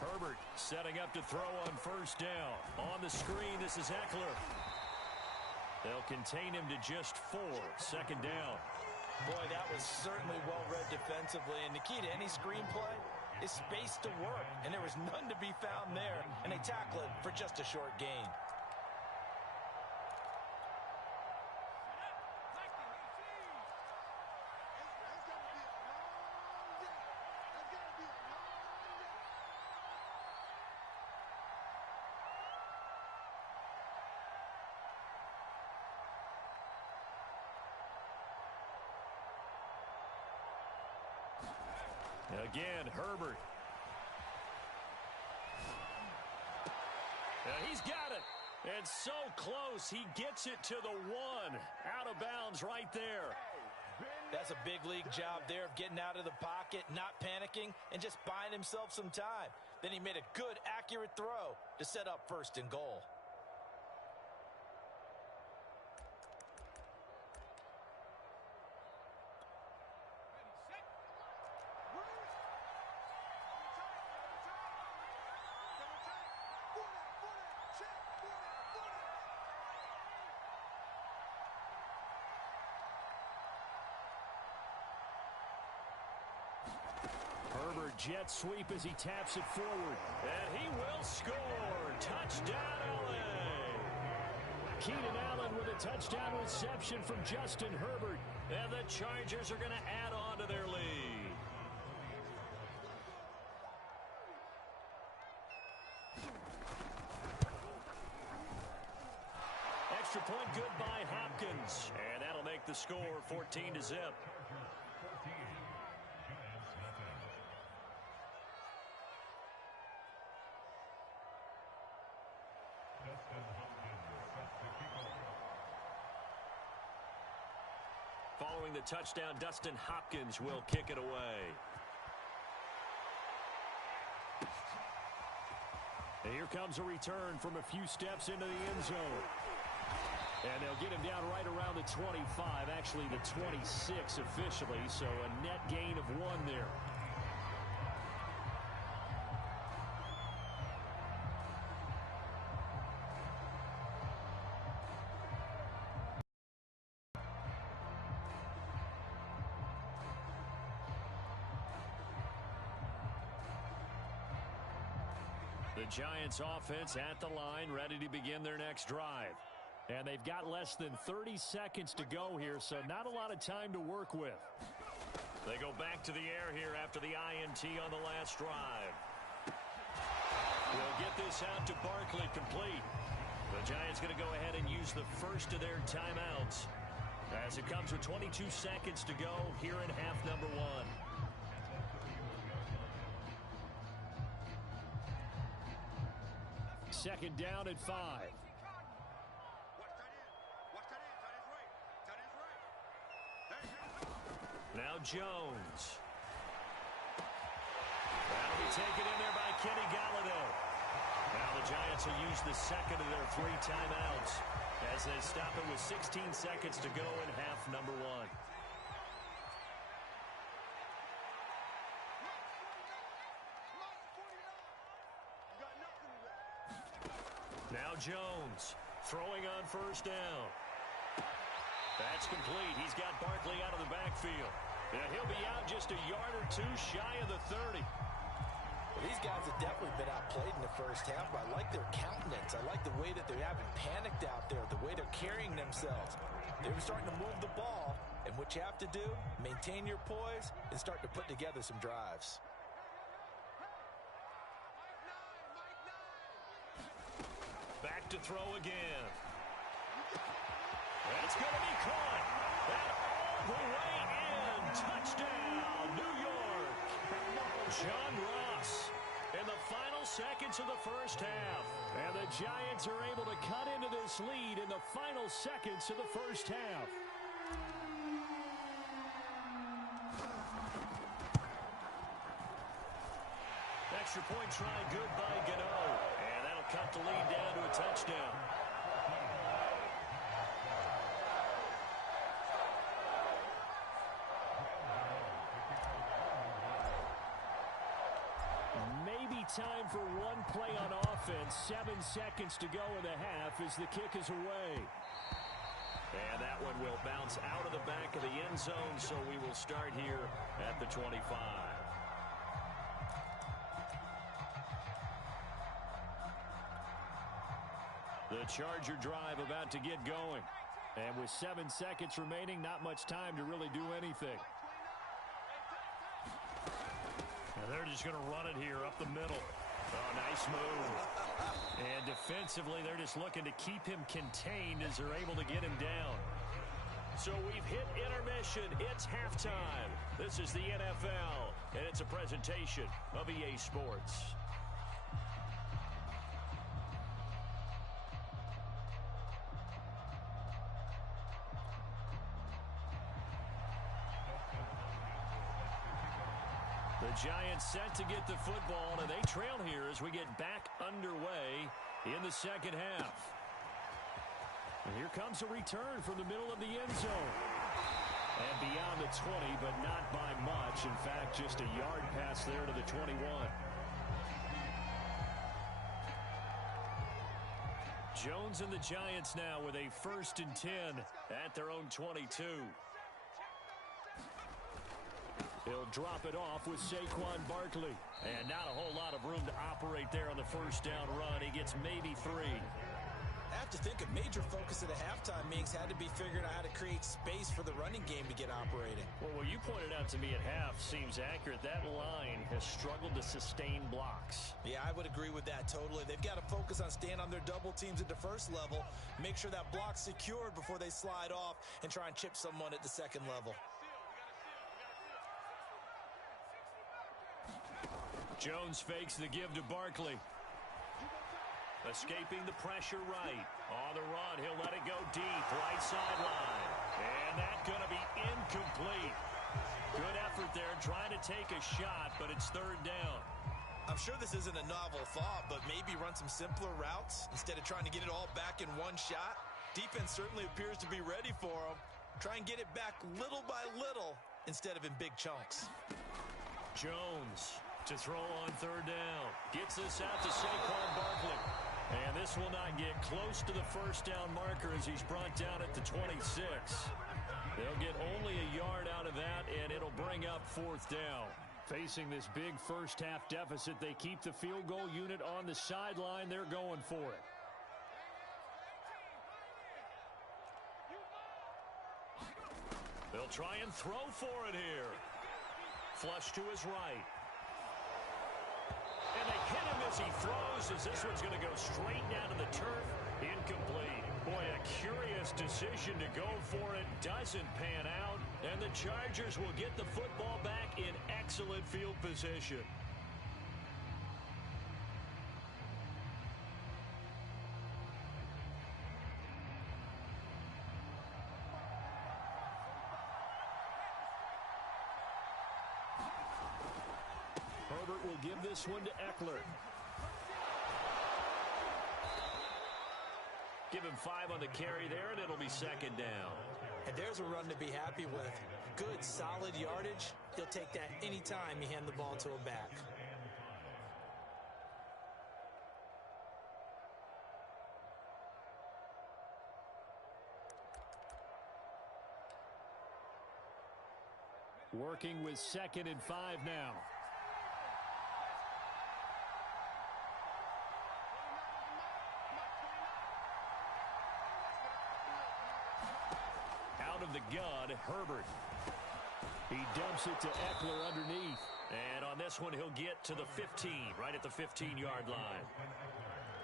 Herbert setting up to throw on first down. On the screen, this is Eckler. They'll contain him to just 4. 2nd down. Boy, that was certainly well-read defensively. And the key to any screenplay is space to work. And there was none to be found there. And they tackle it for just a short gain. Again, Herbert. He's got it. And so close, he gets it to the 1. Out of bounds right there. That's a big league job there of getting out of the pocket, not panicking, and just buying himself some time. Then he made a good, accurate throw to set up 1st and goal. jet sweep as he taps it forward. And he will score. Touchdown, L.A. Keenan Allen with a touchdown reception from Justin Herbert. And the Chargers are going to add on to their lead. Extra point good by Hopkins. And that'll make the score 14-0. Following the touchdown, Dustin Hopkins will kick it away. And here comes a return from a few steps into the end zone. And they'll get him down right around the 25, actually the 26 officially, so a net gain of 1 there. The Giants offense at the line, ready to begin their next drive. And they've got less than 30 seconds to go here, so not a lot of time to work with. They go back to the air here after the INT on the last drive. We'll get this out to Barkley complete. The Giants going to go ahead and use the first of their timeouts as it comes with 22 seconds to go here in half number 1. Second down at 5. Now Jones. That'll be taken in there by Kenny Galladay. Now the Giants will use the second of their 3 timeouts as they stop it with 16 seconds to go in half number 1. Now Jones throwing on first down. That's complete. He's got Barkley out of the backfield. And he'll be out just a yard or 2 shy of the 30. Well, these guys have definitely been outplayed in the first half, but I like their countenance. I like the way that they haven't panicked out there, the way they're carrying themselves. They were starting to move the ball, and what you have to do, maintain your poise and start to put together some drives. Back to throw again. That's going to be caught. And all the way in. Touchdown, New York. John Ross in the final seconds of the first half. And the Giants are able to cut into this lead in the final seconds of the first half. Extra point try good by Gano. And that'll cut the lead down to a touchdown. Maybe time for one play on offense. 7 seconds to go in the half as the kick is away. And that one will bounce out of the back of the end zone, so we will start here at the 25. The Charger drive about to get going. And with 7 seconds remaining, not much time to really do anything. And they're just going to run it here up the middle. Oh, nice move. And defensively, they're just looking to keep him contained as they're able to get him down. So we've hit intermission. It's halftime. This is the NFL, and it's a presentation of EA Sports. The Giants set to get the football, and they trail here as we get back underway in the second half. And here comes a return from the middle of the end zone. And beyond the 20, but not by much. In fact, just a yard pass there to the 21. Jones and the Giants now with a 1st and 10 at their own 22. He'll drop it off with Saquon Barkley. And not a whole lot of room to operate there on the first down run. He gets maybe 3. I have to think a major focus of the halftime meetings had to be figuring out how to create space for the running game to get operating. Well, what you pointed out to me at half seems accurate. That line has struggled to sustain blocks. Yeah, I would agree with that totally. They've got to focus on staying on their double teams at the first level, make sure that block's secured before they slide off and try and chip someone at the second level. Jones fakes the give to Barkley. Escaping the pressure right. On the run, he'll let it go deep. Right sideline. And that's going to be incomplete. Good effort there trying to take a shot, but it's third down. I'm sure this isn't a novel thought, but maybe run some simpler routes instead of trying to get it all back in one shot. Defense certainly appears to be ready for them. Try and get it back little by little instead of in big chunks. Jones to throw on third down. Gets this out to Saquon Barkley. And this will not get close to the first down marker as he's brought down at the 26. They'll get only a yard out of that, and it'll bring up fourth down. Facing this big first half deficit, they keep the field goal unit on the sideline. They're going for it. They'll try and throw for it here. Flush to his right. And they hit him as he throws, as this one's going to go straight down to the turf. Incomplete. Boy, a curious decision to go for it. Doesn't pan out. And the Chargers will get the football back in excellent field position. Herbert will give this one to Eckler. Give him 5 on the carry there, and it'll be second down. And there's a run to be happy with. Good, solid yardage. He'll take that anytime you hand the ball to a back. Working with 2nd and 5 now. Out of the gun, Herbert. He dumps it to Eckler underneath. And on this one, he'll get to the 15, right at the 15-yard line.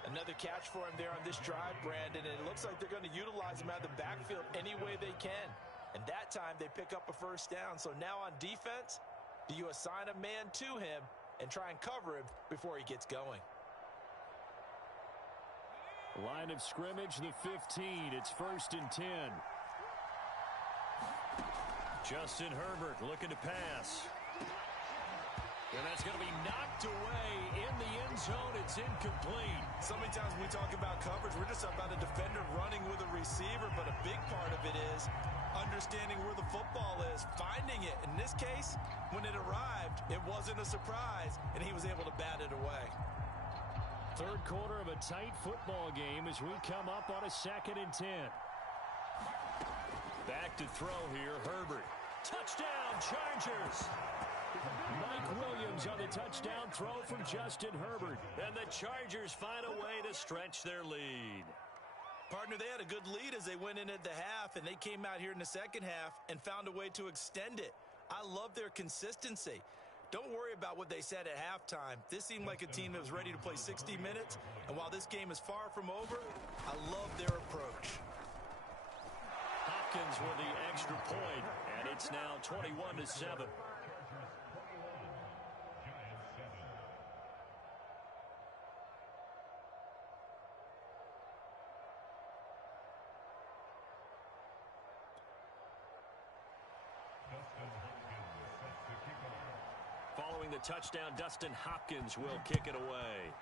Another catch for him there on this drive, Brandon, and it looks like they're going to utilize him out of the backfield any way they can. And that time, they pick up a first down. So now on defense, do you assign a man to him and try and cover him before he gets going? Line of scrimmage, the 15. It's 1st and 10. Justin Herbert looking to pass. And that's going to be knocked away in the end zone. It's incomplete. So many times when we talk about coverage, we're just about a defender running with a receiver, but a big part of it is understanding where the football is, finding it. In this case, when it arrived, it wasn't a surprise, and he was able to bat it away. Third quarter of a tight football game as we come up on a 2nd and 10. Back to throw here, Herbert. Touchdown, Chargers! Mike Williams on the touchdown throw from Justin Herbert. And the Chargers find a way to stretch their lead. Partner, they had a good lead as they went in at the half, and they came out here in the second half and found a way to extend it. I love their consistency. Don't worry about what they said at halftime. This seemed like a team that was ready to play 60 minutes, and while this game is far from over, I love their approach. Hopkins with the extra point, and it's now 21-7. Following the touchdown, Dustin Hopkins will kick it away.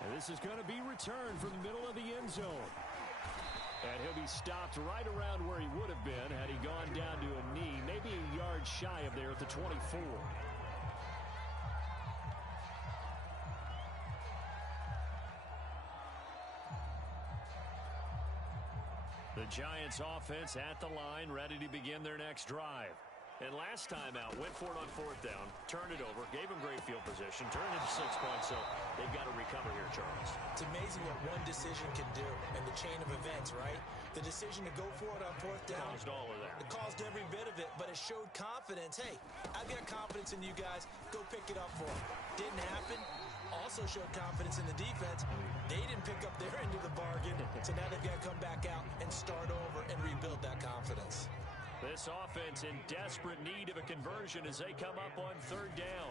And this is going to be returned from the middle of the end zone. And he'll be stopped right around where he would have been had he gone down to a knee, maybe a yard shy of there at the 24. The Giants offense at the line, ready to begin their next drive. And last time out, went for it on fourth down, turned it over, gave him great field position, turned it to 6 points, so they've got to recover here, Charles. It's amazing what one decision can do in the chain of events, right? The decision to go for it on fourth down. Caused all of that. It caused every bit of it, but it showed confidence. Hey, I've got confidence in you guys. Go pick it up for them. Didn't happen. Also showed confidence in the defense. They didn't pick up their end of the bargain, so now they've got to come back out and start over and rebuild that confidence. This offense in desperate need of a conversion as they come up on third down.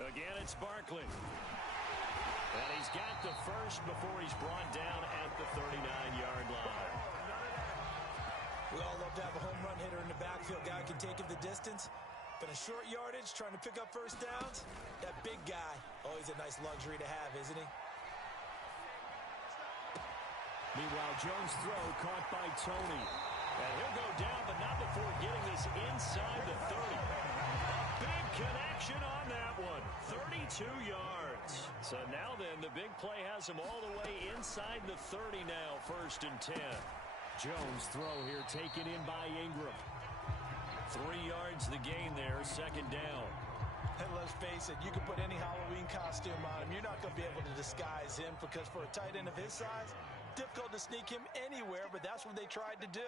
Again, it's Barkley. And he's got the first before he's brought down at the 39-yard line. We all love to have a home run hitter in the backfield. Guy can take it the distance. But in short yardage, trying to pick up first downs, that big guy, always a nice luxury to have, isn't he? Meanwhile, Jones' throw caught by Tony. And he'll go down, but not before getting this inside the 30. A big connection on that one. 32 yards. So now then, the big play has him all the way inside the 30 now, 1st and 10. Jones' throw here taken in by Ingram. 3 yards the gain there, 2nd down. And let's face it, you can put any Halloween costume on him. You're not going to be able to disguise him because for a tight end of his size, difficult to sneak him anywhere, but that's what they tried to do.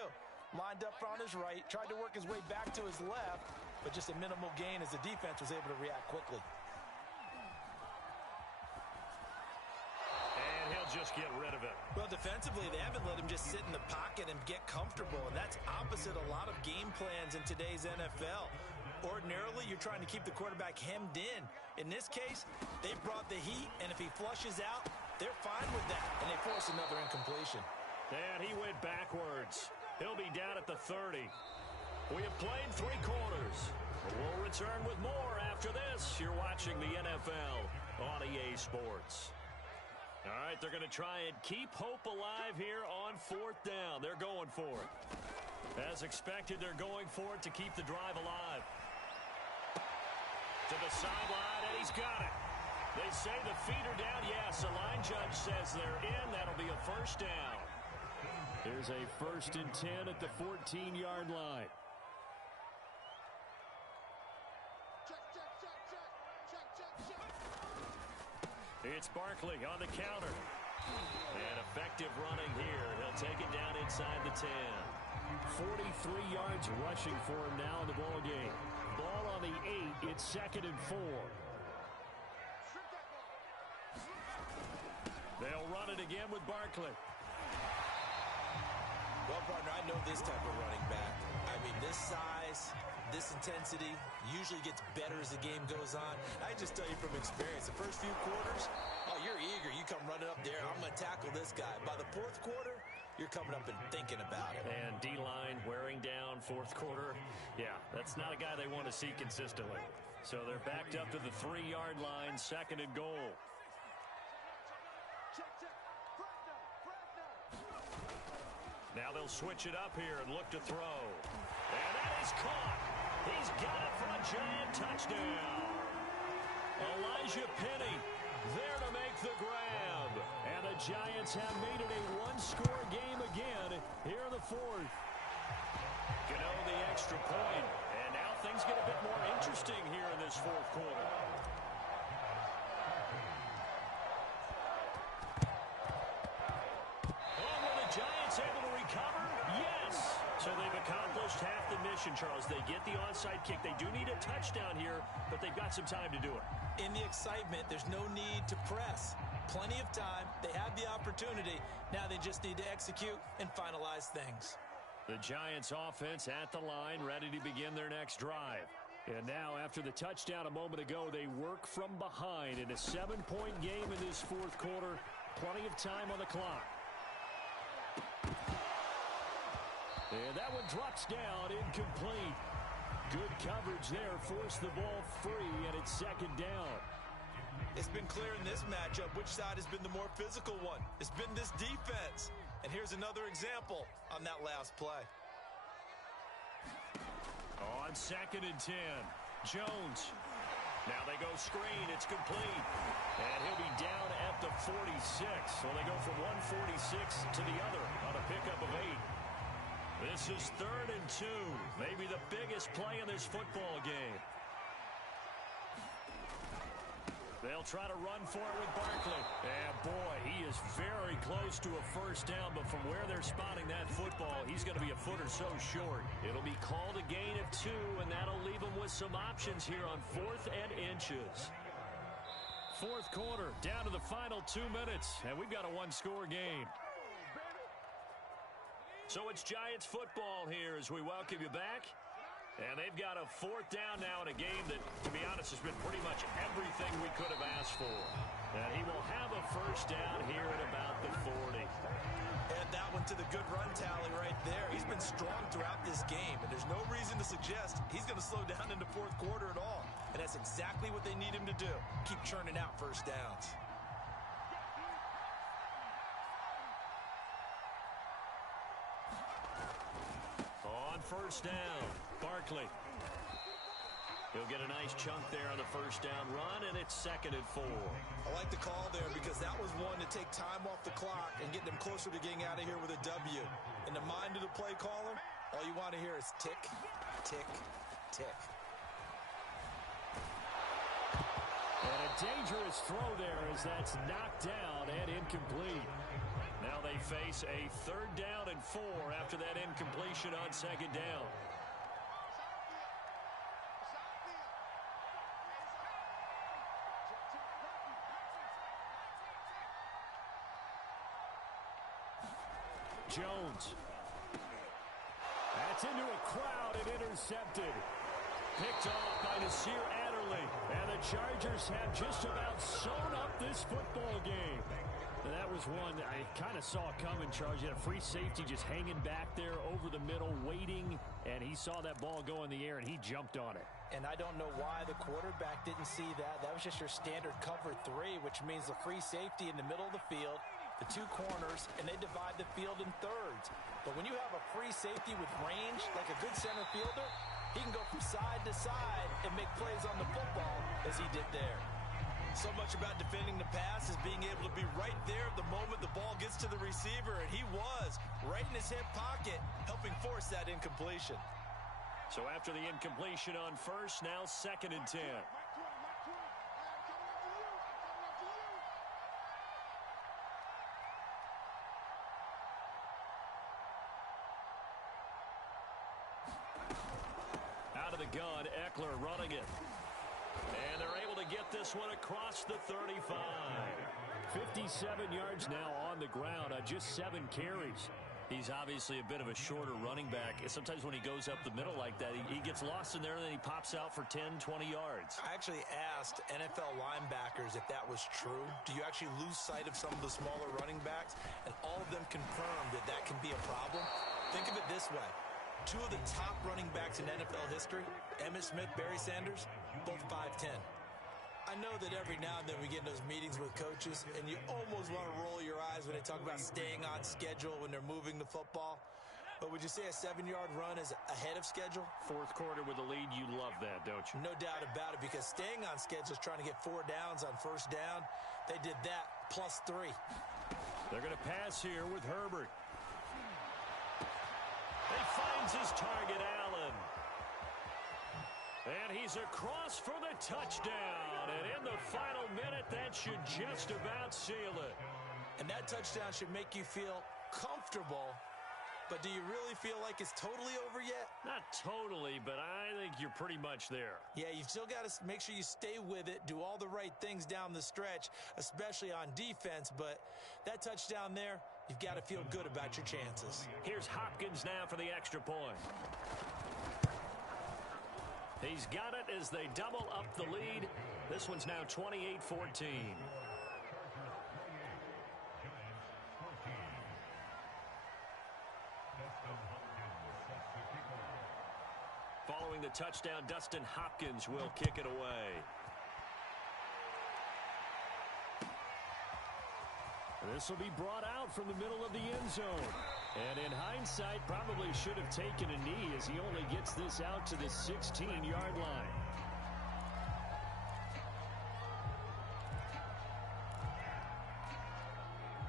Lined up on his right, tried to work his way back to his left, but just a minimal gain as the defense was able to react quickly. And he'll just get rid of it. Well, defensively, they haven't let him just sit in the pocket and get comfortable, and that's opposite a lot of game plans in today's NFL. Ordinarily, you're trying to keep the quarterback hemmed in. In this case, they brought the heat, and if he flushes out, they're fine with that, and they force another incompletion. And he went backwards. He'll be down at the 30. We have played 3 quarters. We'll return with more after this. You're watching the NFL on EA Sports. All right, they're going to try and keep hope alive here on 4th down. They're going for it. As expected, they're going for it to keep the drive alive. To the sideline, and he's got it. They say the feet are down. Yes, the line judge says they're in. That'll be a 1st down. Here's a 1st and 10 at the 14-yard line. It's Barkley on the counter. And effective running here. He'll take it down inside the 10. 43 yards rushing for him now in the ball game. Ball on the 8. It's 2nd and 4. They'll run it again with Barkley. Well, partner, I know this type of running back. I mean, this size, this intensity usually gets better as the game goes on. I just tell you from experience, the first few quarters, oh, you're eager. You come running up there. I'm going to tackle this guy. By the 4th quarter, you're coming up and thinking about it. And D-line wearing down 4th quarter. Yeah, that's not a guy they want to see consistently. So they're backed up to the 3-yard line, 2nd and goal. Now they'll switch it up here and look to throw. And that is caught. He's got it for a giant touchdown. Elijah Penny there to make the grab. And the Giants have made it a 1-score game again here in the 4th. Gano the extra point. And now things get a bit more interesting here in this 4th quarter. Able to recover? Yes! So they've accomplished half the mission, Charles. They get the onside kick. They do need a touchdown here, but they've got some time to do it. In the excitement, there's no need to press. Plenty of time. They have the opportunity. Now they just need to execute and finalize things. The Giants offense at the line, ready to begin their next drive. And now, after the touchdown a moment ago, they work from behind in a 7-point game in this 4th quarter. Plenty of time on the clock. And that one drops down, incomplete. Good coverage there, forced the ball free, and it's 2nd down. It's been clear in this matchup which side has been the more physical one. It's been this defense. And here's another example on that last play. On 2nd and 10, Jones. Now they go screen. It's complete. And he'll be down at the 46. So they go from 146 to the other on a pickup of 8. This is 3rd and 2. Maybe the biggest play in this football game. They'll try to run for it with Barkley. And boy, he is very close to a first down, but from where they're spotting that football, he's going to be a foot or so short. It'll be called a gain of 2, and that'll leave him with some options here on 4th and inches. 4th quarter, down to the final 2 minutes, and we've got a one-score game. So it's Giants football here as we welcome you back. And they've got a 4th down now in a game that, to be honest, has been pretty much everything we could have asked for. And he will have a first down here at about the 40. And that one to the good run tally right there. He's been strong throughout this game, and there's no reason to suggest he's going to slow down in the 4th quarter at all. And that's exactly what they need him to do. Keep churning out first downs. On first down, Barkley. He'll get a nice chunk there on the first down run, and it's 2nd and 4. I like the call there because that was one to take time off the clock and get them closer to getting out of here with a W. In the mind of the play caller, all you want to hear is tick, tick, tick. And a dangerous throw there as that's knocked down and incomplete. Now they face a 3rd down and 4 after that incompletion on 2nd down. Jones. That's into a crowd and intercepted. Picked off by Nasir Adderley. And the Chargers have just about sewn up this football game. And that was one I kind of saw coming, Charles. You had a free safety just hanging back there over the middle, waiting. And he saw that ball go in the air, and he jumped on it. And I don't know why the quarterback didn't see that. That was just your standard cover 3, which means the free safety in the middle of the field, the 2 corners, and they divide the field in thirds. But when you have a free safety with range, like a good center fielder, he can go from side to side and make plays on the football as he did there. So much about defending the pass is being able to be right there the moment the ball gets to the receiver, and he was right in his hip pocket, helping force that incompletion. So after the incompletion on first, now 2nd and 10. Out of the gun, Eckler running it. And they're able to get this one across the 35. 57 yards now on the ground on just 7 carries. He's obviously a bit of a shorter running back. Sometimes when he goes up the middle like that, he gets lost in there, and then he pops out for 10, 20 yards. I actually asked NFL linebackers if that was true. Do you actually lose sight of some of the smaller running backs? And all of them confirmed that that can be a problem. Think of it this way. 2 of the top running backs in NFL history, Emmitt Smith, Barry Sanders, both 5'10". I know that every now and then we get in those meetings with coaches, and you almost want to roll your eyes when they talk about staying on schedule when they're moving the football. But would you say a 7-yard run is ahead of schedule? 4th quarter with a lead, you love that, don't you? No doubt about it, because staying on schedule is trying to get 4 downs on first down. They did that, plus 3. They're going to pass here with Herbert. He finds his target, Allen. And he's across for the touchdown. And in the final minute, that should just about seal it. And that touchdown should make you feel comfortable. But do you really feel like it's totally over yet? Not totally, but I think you're pretty much there. Yeah, you've still got to make sure you stay with it, do all the right things down the stretch, especially on defense. But that touchdown there, you've got to feel good about your chances. Here's Hopkins now for the extra point. He's got it as they double up the lead. This one's now 28-14. Following the touchdown, Dustin Hopkins will kick it away. This will be brought out from the middle of the end zone. And in hindsight, probably should have taken a knee as he only gets this out to the 16-yard line.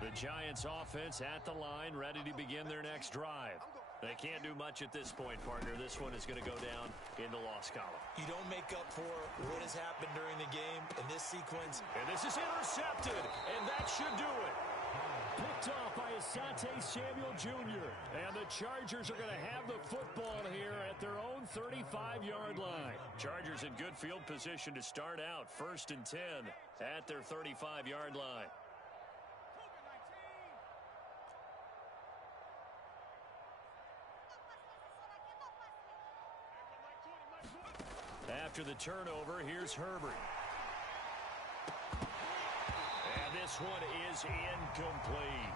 The Giants offense at the line, ready to begin their next drive. They can't do much at this point, partner. This one is going to go down in the loss column. You don't make up for what has happened during the game in this sequence. And this is intercepted, and that should do it. Picked off by Asante Samuel Jr. And the Chargers are going to have the football here at their own 35-yard line. Chargers in good field position to start out. 1st and 10 at their 35-yard line. After the turnover, here's Herbert. And this one is incomplete.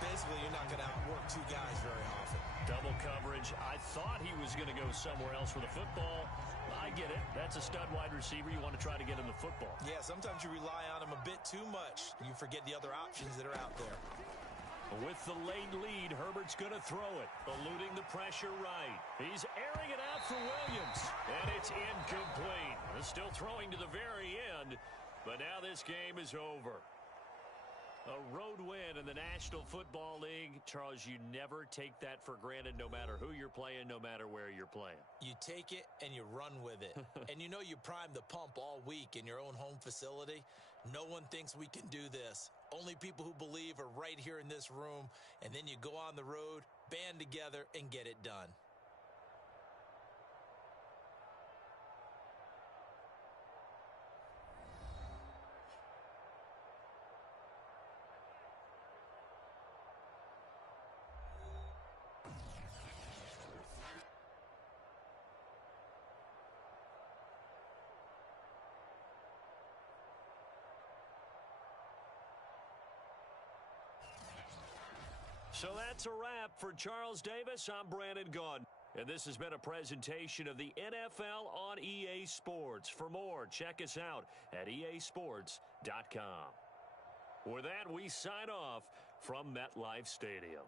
Basically, you're not going to outwork two guys very often. Double coverage. I thought he was going to go somewhere else with the football. I get it. That's a stud wide receiver. You want to try to get him the football. Yeah, sometimes you rely on him a bit too much. You forget the other options that are out there. With the late lead, Herbert's going to throw it, eluding the pressure right. He's airing it out for Williams, and it's incomplete. Still throwing to the very end, but now this game is over. A road win in the National Football League. Charles, you never take that for granted, no matter who you're playing, no matter where you're playing. You take it and you run with it. And you know you primed the pump all week in your own home facility. No one thinks we can do this. Only people who believe are right here in this room. And then you go on the road, band together, and get it done. So that's a wrap for Charles Davis. I'm Brandon Gaudin. And this has been a presentation of the NFL on EA Sports. For more, check us out at easports.com. With that, we sign off from MetLife Stadium.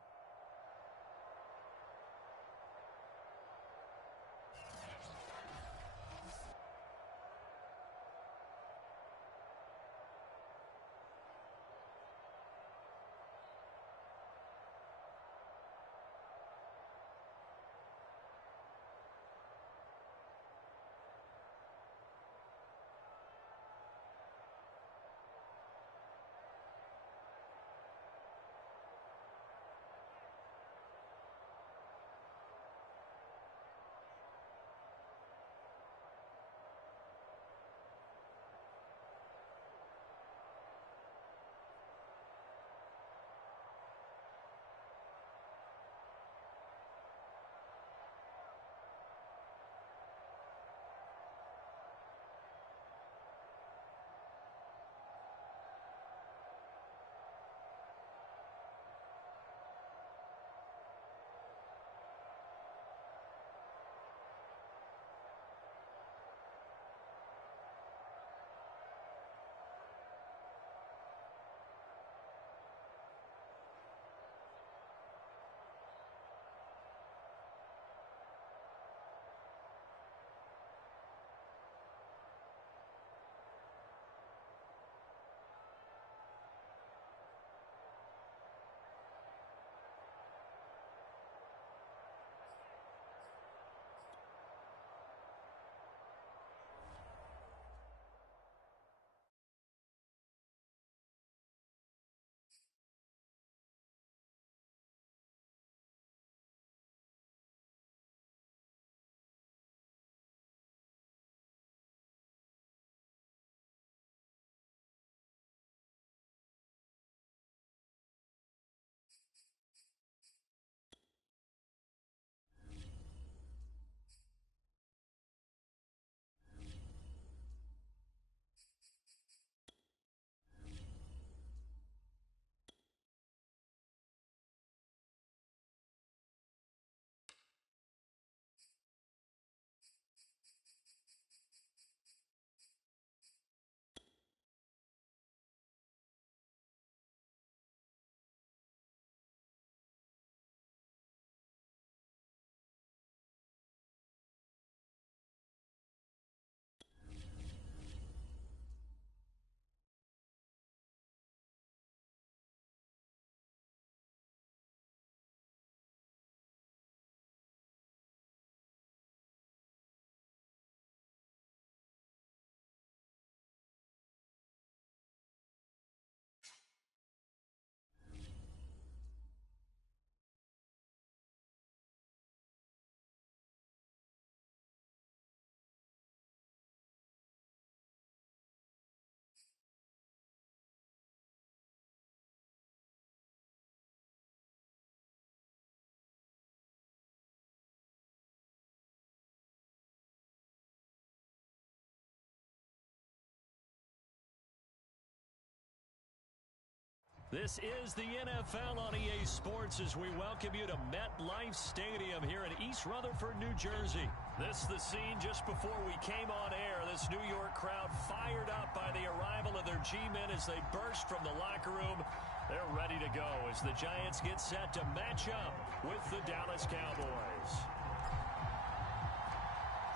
This is the NFL on EA Sports as we welcome you to MetLife Stadium here in East Rutherford, New Jersey. This is the scene just before we came on air. This New York crowd fired up by the arrival of their G-men as they burst from the locker room. They're ready to go as the Giants get set to match up with the Dallas Cowboys.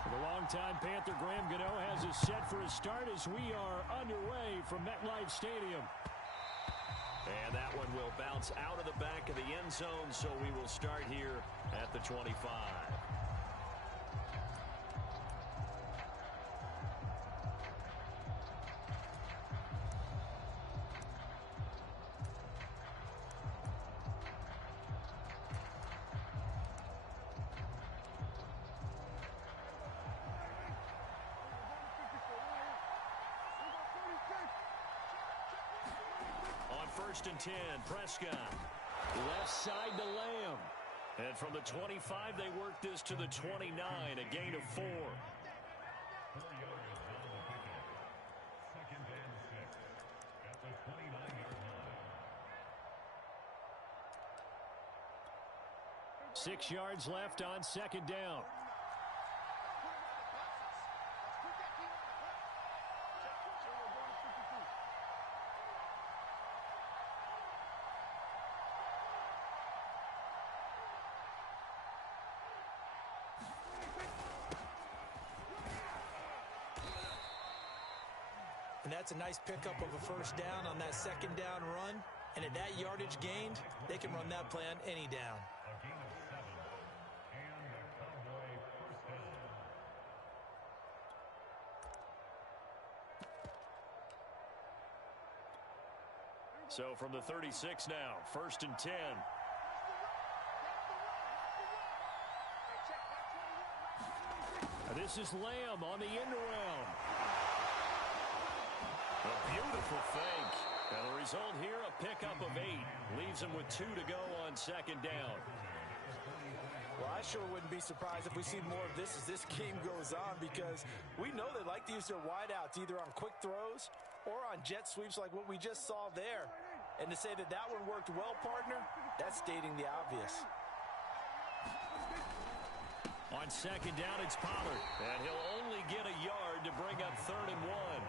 The longtime Panther Graham Gano has us set for a start as we are underway from MetLife Stadium. And that one will bounce out of the back of the end zone, so we will start here at the 25. First and 10, Prescott. Left side to Lamb. And from the 25, they work this to the 29, a gain of 4. Six yards left on second down. And that's a nice pickup of a first down on that second down run. And at that yardage gained, they can run that play on any down. So from the 36 now, first and 10. This is Lamb on the end around. A beautiful fake. And the result here, a pickup of 8. Leaves him with 2 to go on second down. Well, I sure wouldn't be surprised if we see more of this as this game goes on, because we know they like to use their wideouts either on quick throws or on jet sweeps like what we just saw there. And to say that that one worked well, partner, that's stating the obvious. On second down, it's Pollard. And he'll only get a yard to bring up 3rd and 1.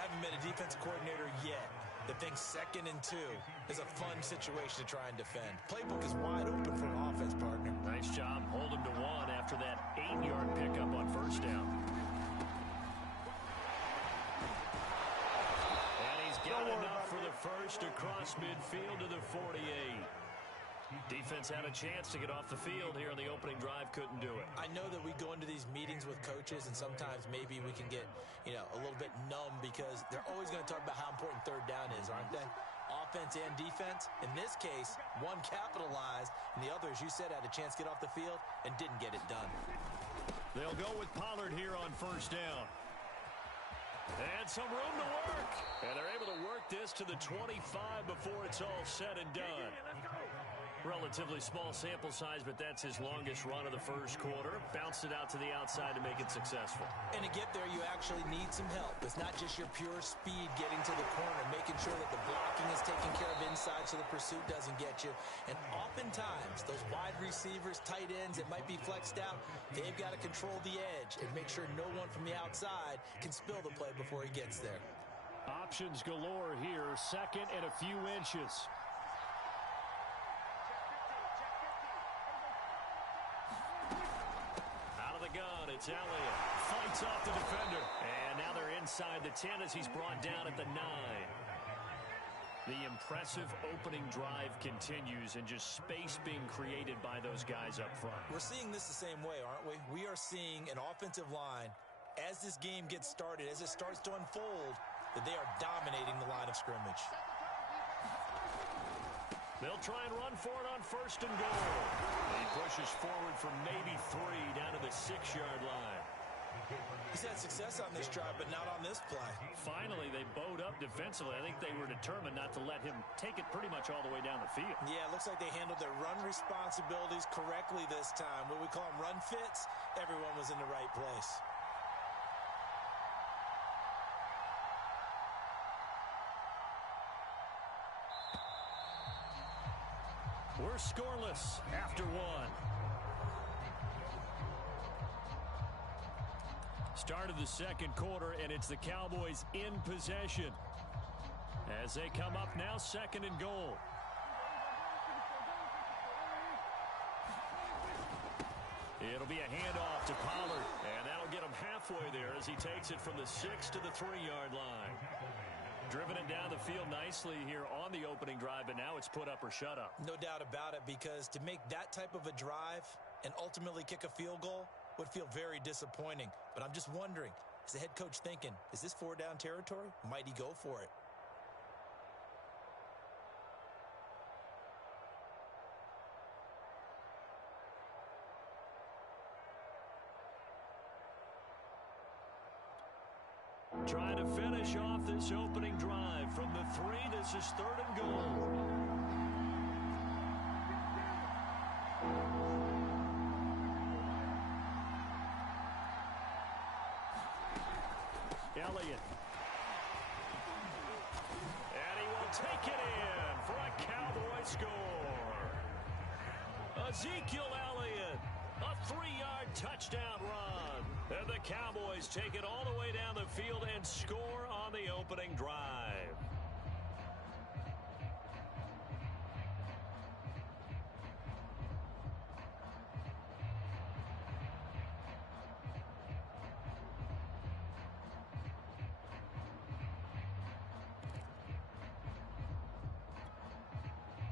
I haven't met a defensive coordinator yet that thinks 2nd and 2 is a fun situation to try and defend. Playbook is wide open for an offense, partner. Nice job holding to 1 after that 8-yard pickup on first down. And he's got enough for the first across midfield to the 48. Defense had a chance to get off the field here on the opening drive, couldn't do it. I know that we go into these meetings with coaches and sometimes maybe we can get, a little bit numb because they're always going to talk about how important 3rd down is, aren't they? Offense and defense. In this case, one capitalized and the other, as you said, had a chance to get off the field and didn't get it done. They'll go with Pollard here on first down. And some room to work. And they're able to work this to the 25 before it's all said and done. Relatively small sample size, but that's his longest run of the first quarter. Bounced it out to the outside to make it successful. And to get there, you actually need some help. It's not just your pure speed getting to the corner, making sure that the blocking is taken care of inside so the pursuit doesn't get you. And oftentimes, those wide receivers, tight ends that might be flexed out, they've got to control the edge and make sure no one from the outside can spill the play before he gets there. Options galore here, 2nd and a few inches. It's Elliott. Fights off the defender. And now they're inside the 10 as he's brought down at the 9. The impressive opening drive continues and just space being created by those guys up front. We're seeing this the same way, aren't we? We are seeing an offensive line, as this game gets started, as it starts to unfold, that they are dominating the line of scrimmage. They'll try and run for it on 1st and goal. He pushes forward for maybe 3 down to the 6-yard line. He's had success on this drive, but not on this play. Finally, they bowed up defensively. I think they were determined not to let him take it pretty much all the way down the field. Yeah, it looks like they handled their run responsibilities correctly this time. What we call them run fits, everyone was in the right place. We're scoreless after one. Start of the second quarter, and it's the Cowboys in possession. As they come up now, 2nd and goal. It'll be a handoff to Pollard, and that'll get him halfway there as he takes it from the 6 to the 3-yard line. Driven it down the field nicely here on the opening drive, but now it's put up or shut up. No doubt about it, because to make that type of a drive and ultimately kick a field goal would feel very disappointing. But I'm just wondering, is the head coach thinking, is this 4-down territory? Might he go for it? Trying to finish off this opening drive from the 3. This is 3rd and goal. Elliott. And he will take it in for a Cowboy score. Ezekiel Elliott, a 3-yard touchdown run. And the Cowboys take it all the way down the field and score on the opening drive.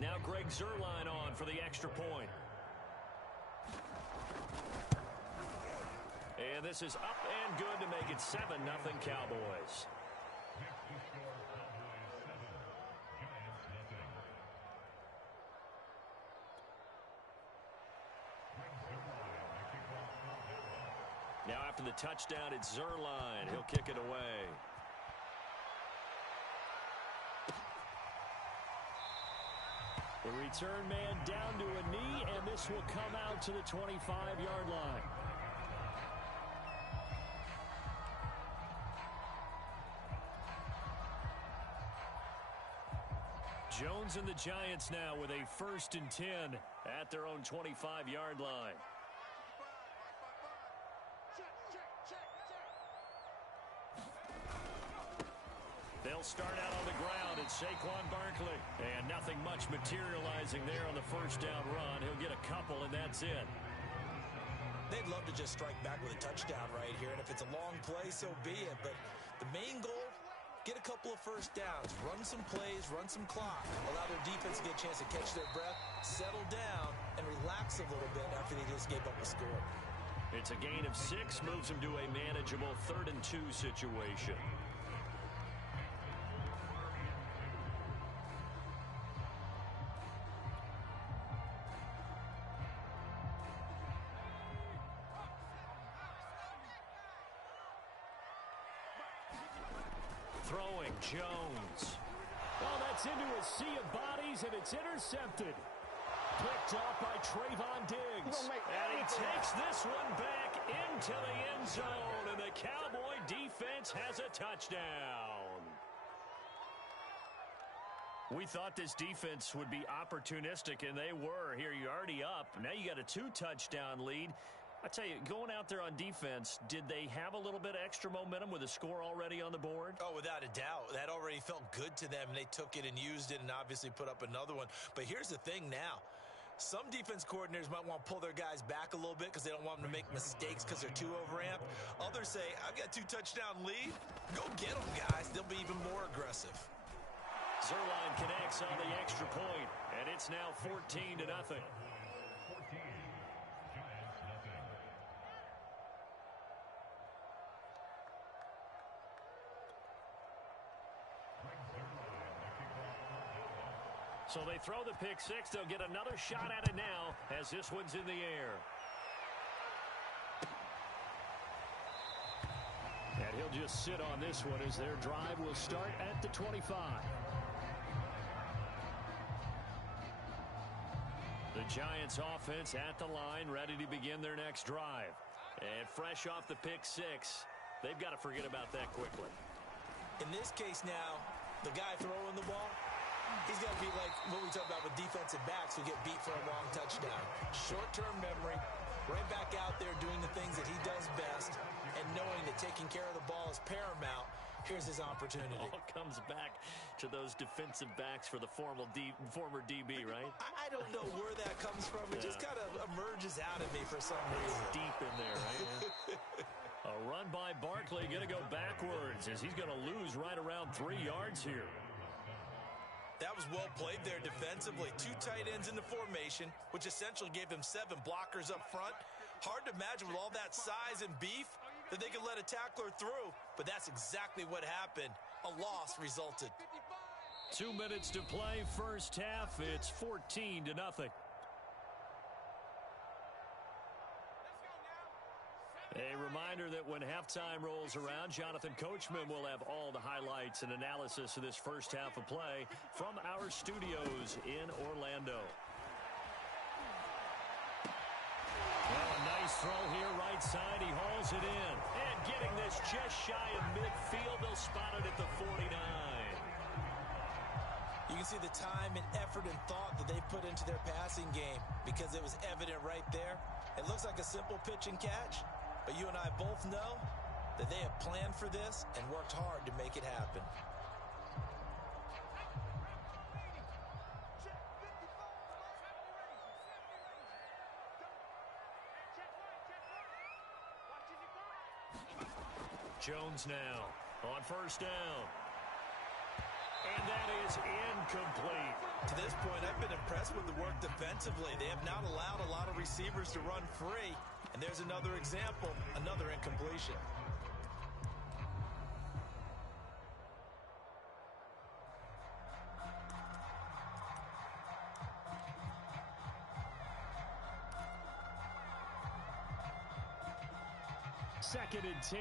Now Greg Zuerlein on for the extra point. And this is up and good to make it 7-0 Cowboys. Now after the touchdown, it's Zuerlein. He'll kick it away. The return man down to a knee, and this will come out to the 25-yard line. Jones and the Giants now with a 1st and 10 at their own 25-yard line. They'll start out on the ground at Saquon Barkley. And nothing much materializing there on the 1st down run. He'll get a couple, and that's it. They'd love to just strike back with a touchdown right here. And if it's a long play, so be it. But the main goal, get a couple of 1st downs. Run some plays, run some clock. Allow their defense to get a chance to catch their breath, settle down, and relax a little bit after they just gave up a score. It's a gain of 6, moves them to a manageable 3rd and 2 situation. Throwing, Jones. Oh, that's into a sea of bodies, and it's intercepted. Picked off by Trayvon Diggs. And he takes this one back into the end zone, and the Cowboy defense has a touchdown. We thought this defense would be opportunistic, and they were. Here, you're already up. Now you got a 2-touchdown lead. I tell you, going out there on defense, did they have a little bit of extra momentum with a score already on the board? Oh, without a doubt. That already felt good to them, and they took it and used it and obviously put up another one. But here's the thing now. Some defense coordinators might want to pull their guys back a little bit because they don't want them to make mistakes because they're too overamped. Others say, I've got a 2-touchdown lead. Go get them, guys. They'll be even more aggressive. Zuerlein connects on the extra point, and it's now 14-0. So they throw the pick 6. They'll get another shot at it now as this one's in the air. And he'll just sit on this one as their drive will start at the 25. The Giants offense at the line, ready to begin their next drive. And fresh off the pick 6, they've got to forget about that quickly. In this case now, the guy throwing the ball, He's got to be like what we talk about with defensive backs who get beat for a long touchdown. Short-term memory, right back out there doing the things that he does best, and knowing that taking care of the ball is paramount. Here's his opportunity. It all comes back to those defensive backs for the former DB, right? I don't know where that comes from. It just kind of emerges out of me for some reason. It's deep in there, right? Yeah. A run by Barkley, going to go backwards as he's going to lose right around 3 yards here. That was well played there defensively. 2 tight ends in the formation, which essentially gave them 7 blockers up front. Hard to imagine with all that size and beef that they could let a tackler through, but that's exactly what happened. A loss resulted. 2 minutes to play, first half. It's 14-0. A reminder that when halftime rolls around, Jonathan Coachman will have all the highlights and analysis of this first half of play from our studios in Orlando. Well, a nice throw here, right side. He hauls it in. And getting this just shy of midfield, they'll spot it at the 49. You can see the time and effort and thought that they put into their passing game because it was evident right there. It looks like a simple pitch and catch, but you and I both know that they have planned for this and worked hard to make it happen. Jones now on first down. And that is incomplete. To this point, I've been impressed with the work defensively. They have not allowed a lot of receivers to run free. And there's another example, another incompletion. Second and 10.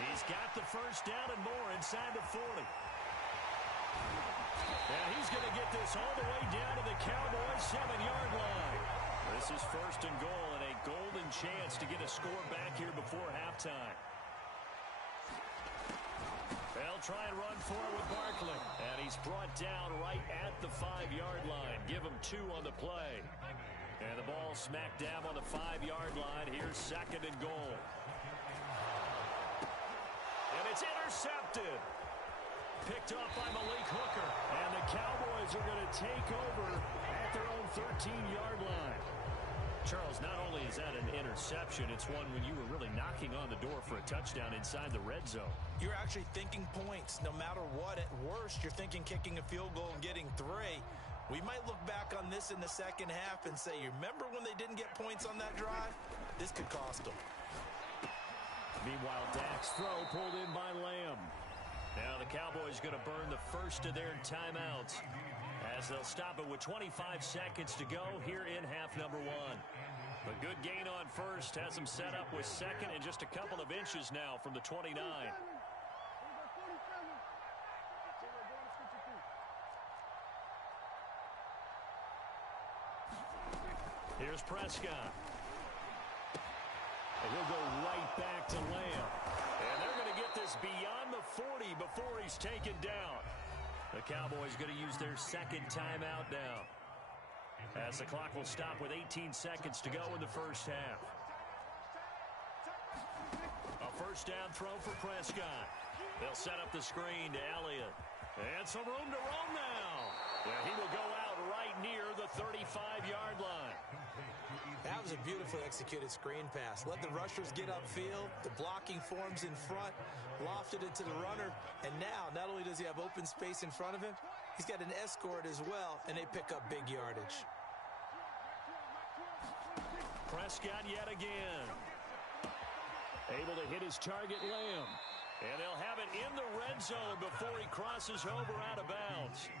He's got the first down and more inside the 40. And he's going to get this all the way down to the Cowboys' 7-yard line. This is first and goal and a golden chance to get a score back here before halftime. They'll try and run for it with Barkley. And he's brought down right at the 5-yard line. Give him 2 on the play. And the ball smack dab on the 5-yard line. Here's second and goal. And it's intercepted. Picked off by Malik Hooker. And the Cowboys are going to take over at their own 13-yard line. Charles, not only is that an interception, it's one when you were really knocking on the door for a touchdown inside the red zone. You're actually thinking points. No matter what, at worst, you're thinking kicking a field goal and getting 3. We might look back on this in the second half and say, you remember when they didn't get points on that drive? This could cost them. Meanwhile, Dak's throw pulled in by Lamb. Now the Cowboys going to burn the first of their timeouts as they'll stop it with 25 seconds to go here in half number 1. A good gain on first has them set up with second and just a couple of inches now from the 29. Here's Prescott. And he'll go right back to Lamb. And they're going to get this beyond the 40 before he's taken down. The Cowboys going to use their second timeout now, as the clock will stop with 18 seconds to go in the first half. A first down throw for Prescott. They'll set up the screen to Elliott. And some room to roam now. And he will go out right near the 35-yard line. That was a beautifully executed screen pass. Let the rushers get upfield. The blocking forms in front. Lofted it to the runner. And now, not only does he have open space in front of him, he's got an escort as well, and they pick up big yardage. Prescott yet again. Able to hit his target, Lamb. And they'll have it in the red zone before he crosses over out of bounds.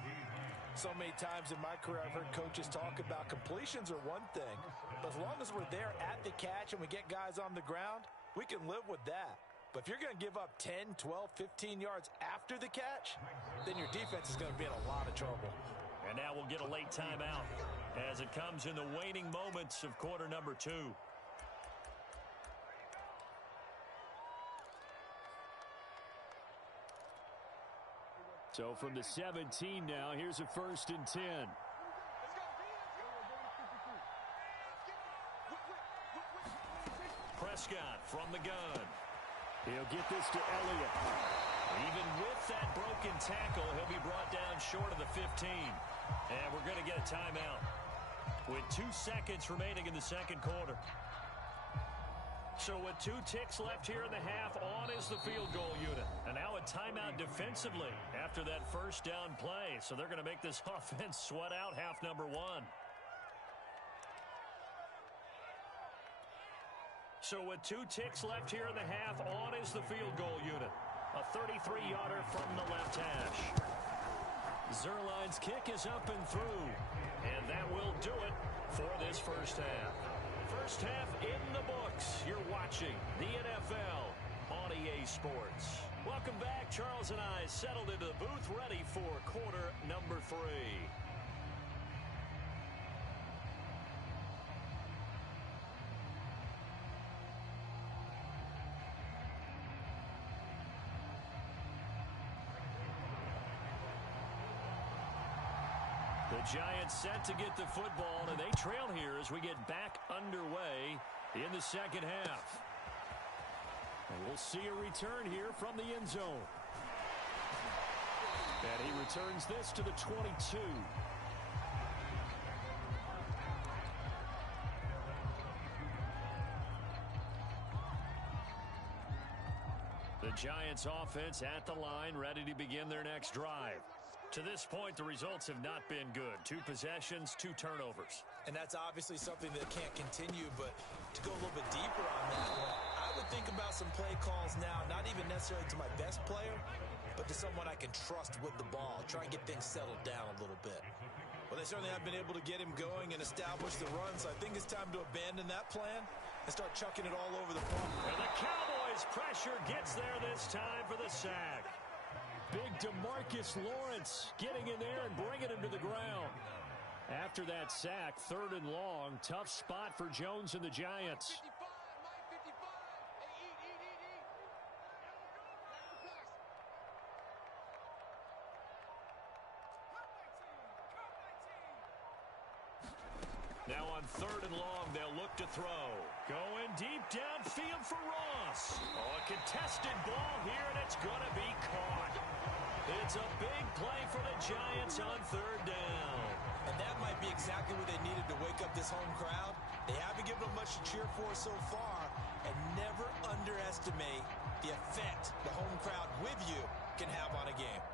So many times in my career, I've heard coaches talk about completions are one thing, but as long as we're there at the catch and we get guys on the ground, we can live with that. But if you're going to give up 10, 12, 15 yards after the catch, then your defense is going to be in a lot of trouble. And now we'll get a late timeout. as it comes in the waning moments of quarter number 2. So from the 17 now, here's a 1st and 10. Prescott from the gun. He'll get this to Elliott. Even with that broken tackle, he'll be brought down short of the 15. And we're going to get a timeout with 2 seconds remaining in the second quarter. So with 2 ticks left here in the half, on is the field goal unit. And now a timeout defensively after that first down play. So they're going to make this offense sweat out half number 1. So with 2 ticks left here in the half, on is the field goal unit. A 33-yarder from the left hash. Zerline's kick is up and through. And that will do it for this first half. First half in the books. You're watching the NFL on EA Sports. Welcome back. Charles and I settled into the booth, ready for quarter number 3. The Giants set to get the football, and they trail here as we get back underway in the second half. And we'll see a return here from the end zone. And he returns this to the 22. The Giants offense at the line, ready to begin their next drive. To this point, the results have not been good. 2 possessions, 2 turnovers. And that's obviously something that can't continue, but to go a little bit deeper on that one, I would think about some play calls now, not even necessarily to my best player, but to someone I can trust with the ball. Try and get things settled down a little bit. Well, they certainly have been able to get him going and establish the run, so I think it's time to abandon that plan and start chucking it all over the ball. And the Cowboys' pressure gets there this time for the sack. Big DeMarcus Lawrence getting in there and bringing him to the ground. After that sack, 3rd and long, tough spot for Jones and the Giants. Now on 3rd and long, they'll look to throw. Going deep downfield for Ross. Oh, a contested ball here, and it's going to be caught. It's a big play for the Giants on 3rd down. And that might be exactly what they needed to wake up this home crowd. They haven't given them much to cheer for so far, and never underestimate the effect the home crowd with you can have on a game.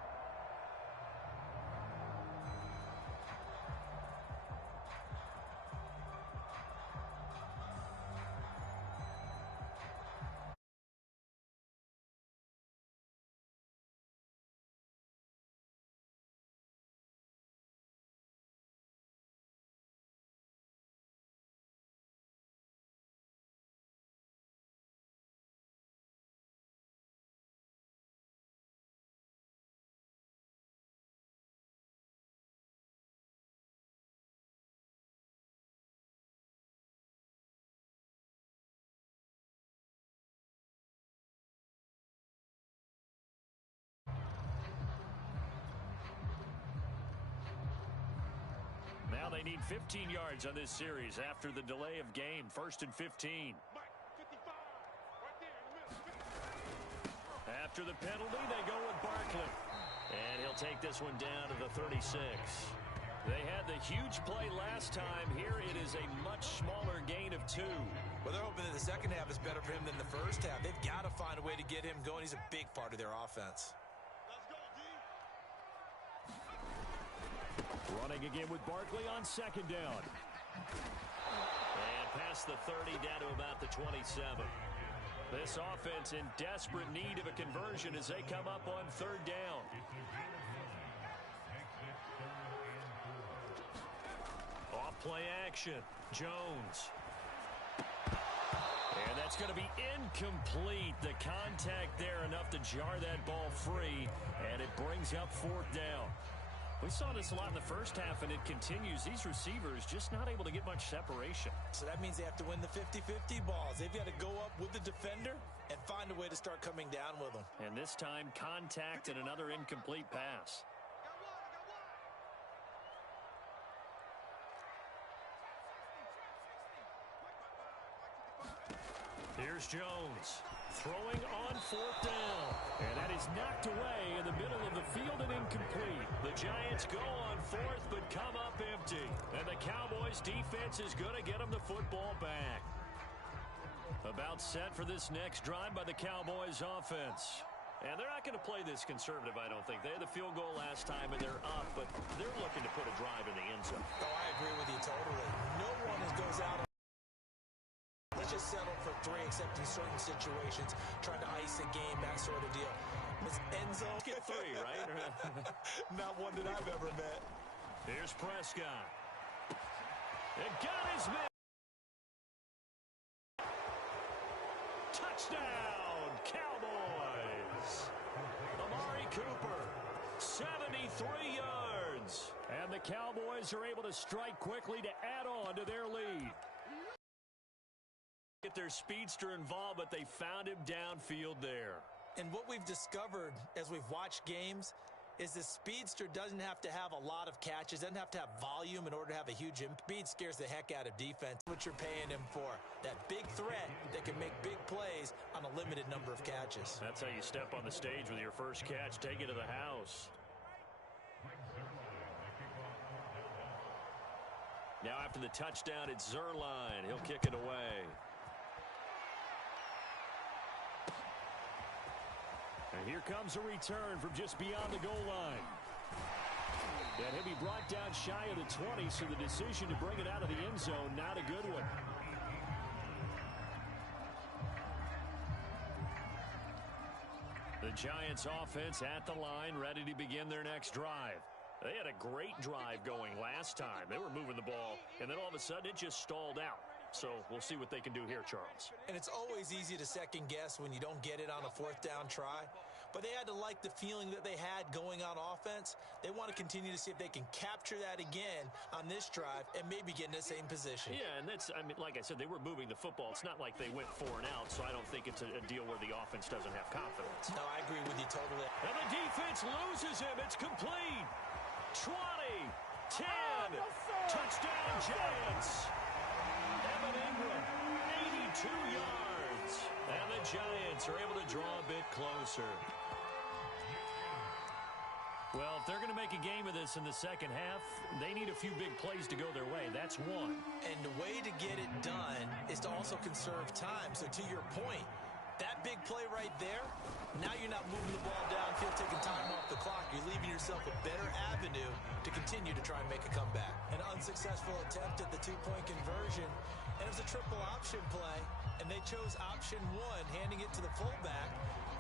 Now they need 15 yards on this series after the delay of game. 1st and 15. After the penalty, they go with Barkley. And he'll take this one down to the 36. They had the huge play last time. Here it is a much smaller gain of 2. Well, they're hoping that the second half is better for him than the first half. They've got to find a way to get him going. He's a big part of their offense. Running again with Barkley on 2nd down. And past the 30 down to about the 27. This offense in desperate need of a conversion as they come up on 3rd down. Off play action. Jones. And that's going to be incomplete. The contact there enough to jar that ball free. And it brings up 4th down. We saw this a lot in the first half, and it continues. These receivers just not able to get much separation. So that means they have to win the 50-50 balls. They've got to go up with the defender and find a way to start coming down with them. And this time, contact and another incomplete pass. Here's Jones, throwing on 4th down. And that is knocked away in the middle of the field and incomplete. The Giants go on 4th but come up empty. And the Cowboys defense is going to get them the football back. About set for this next drive by the Cowboys offense. And they're not going to play this conservative, I don't think. They had the field goal last time, and they're up, but they're looking to put a drive in the end zone. Oh, I agree with you totally. No one goes out. Let's just settle for 3, except in certain situations, trying to ice a game, that sort of deal. This end zone. Get 3, right? Not one that I've ever met. Here's Prescott. It got his man. Touchdown, Cowboys. Amari Cooper, 73 yards. And the Cowboys are able to strike quickly to add on to their lead. Get their speedster involved, but they found him downfield there. And what we've discovered as we've watched games is the speedster doesn't have to have a lot of catches, doesn't have to have volume in order to have a huge impact. Speed scares the heck out of defense. What you're paying him for, that big threat that can make big plays on a limited number of catches. That's how you step on the stage with your first catch. Take it to the house. Now after the touchdown, it's Zerline. He'll kick it away. And here comes a return from just beyond the goal line. And he'll be brought down shy of the 20, so the decision to bring it out of the end zone, not a good one. The Giants offense at the line, ready to begin their next drive. They had a great drive going last time. They were moving the ball, and then all of a sudden it just stalled out. So we'll see what they can do here, Charles. And it's always easy to second guess when you don't get it on a 4th down try. But they had to like the feeling that they had going on offense. They want to continue to see if they can capture that again on this drive and maybe get in the same position. Yeah, and that's, I mean, like I said, they were moving the football. It's not like they went 4 and out, so I don't think it's a deal where the offense doesn't have confidence. No, I agree with you totally. And the defense loses him. It's complete. 20, 10, touchdown Giants. Evan Ingram, 82 yards. And the Giants are able to draw a bit closer. Well, if they're going to make a game of this in the second half, they need a few big plays to go their way. That's one. And the way to get it done is to also conserve time. So to your point, that big play right there, now you're not moving the ball downfield, taking time off the clock. You're leaving yourself a better avenue to continue to try and make a comeback. An unsuccessful attempt at the 2-point conversion, and it was a triple option play, and they chose option 1, handing it to the fullback,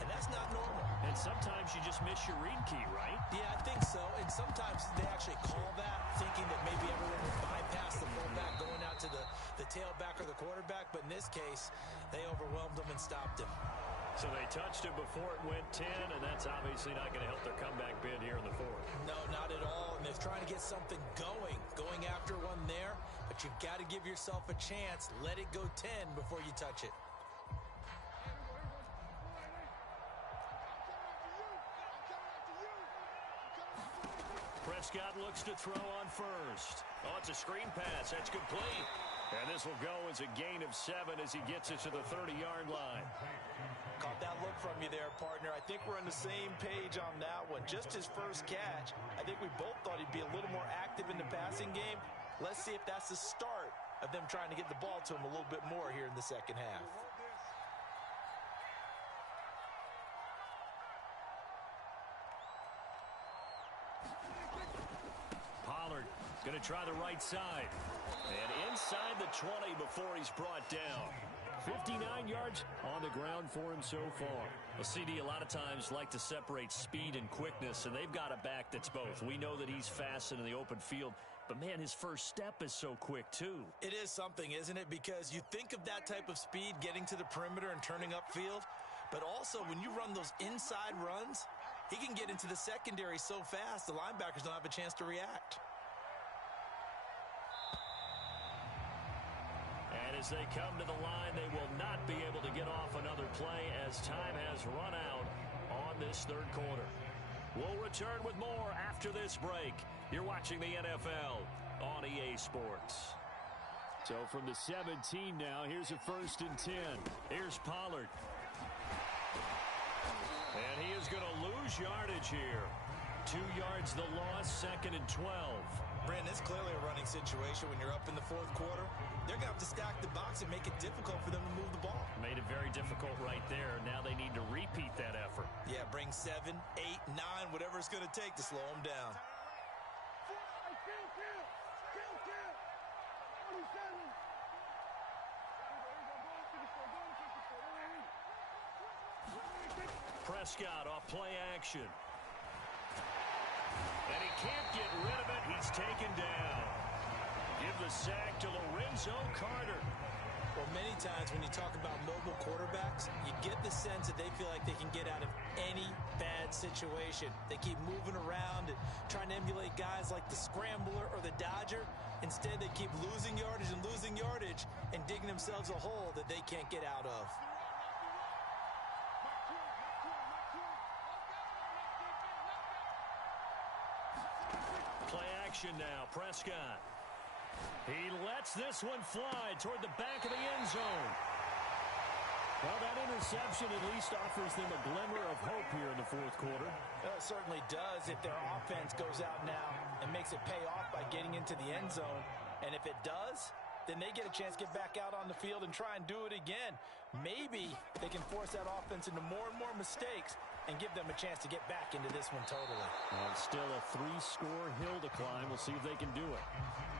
and that's not normal. And sometimes you just miss your read key, right? Yeah, I think so. And sometimes they actually call that, thinking that maybe everyone would bypass the fullback going out to the tailback or the quarterback. But in this case, they overwhelmed him and stopped him. So they touched it before it went 10, and that's obviously not going to help their comeback bid here in the 4th. No, not at all. And they're trying to get something going after one there. But you've got to give yourself a chance. Let it go 10 before you touch it. Prescott looks to throw on first. Oh, it's a screen pass. That's complete. And this will go as a gain of 7 as he gets it to the 30-yard line. Caught that look from you there, partner. I think we're on the same page on that one. Just his first catch, I think we both thought he'd be a little more active in the passing game. Let's see if that's the start of them trying to get the ball to him a little bit more here in the second half. Pollard going to try the right side. And inside the 20 before he's brought down. 59 yards on the ground for him so far. Well, CD, a lot of times like to separate speed and quickness, and they've got a back that's both. We know that he's fast in the open field, but, man, his first step is so quick, too. It is something, isn't it? Because you think of that type of speed getting to the perimeter and turning upfield, but also when you run those inside runs, He can get into the secondary so fast, the linebackers don't have a chance to react. And as they come to the line, they will not be able to get off another play as time has run out on this third quarter. We'll return with more after this break. You're watching the NFL on EA Sports. So from the 17 now, here's a 1st and 10. Here's Pollard. And he is going to lose yardage here. 2 yards the loss, 2nd and 12. Brandon, it's clearly a running situation when you're up in the fourth quarter. They're going to have to stack the box and make it difficult for them to move the ball. Made it very difficult right there. Now they need to repeat that effort. Yeah, bring 7, 8, 9, whatever it's going to take to slow them down. Prescott off play action. And he can't get rid of it. He's taken down. Give the sack to Lorenzo Carter. Well, many times when you talk about mobile quarterbacks, you get the sense that they feel like they can get out of any bad situation. They keep moving around and trying to emulate guys like the Scrambler or the Dodger. Instead, they keep losing yardage and digging themselves a hole that they can't get out of. Play action now, Prescott. He lets this one fly toward the back of the end zone. Well, that interception at least offers them a glimmer of hope here in the fourth quarter. It certainly does if their offense goes out now and makes it pay off by getting into the end zone. And if it does, then they get a chance to get back out on the field and try and do it again. Maybe they can force that offense into more and more mistakes and give them a chance to get back into this one totally. And still a 3-score hill to climb. We'll see if they can do it.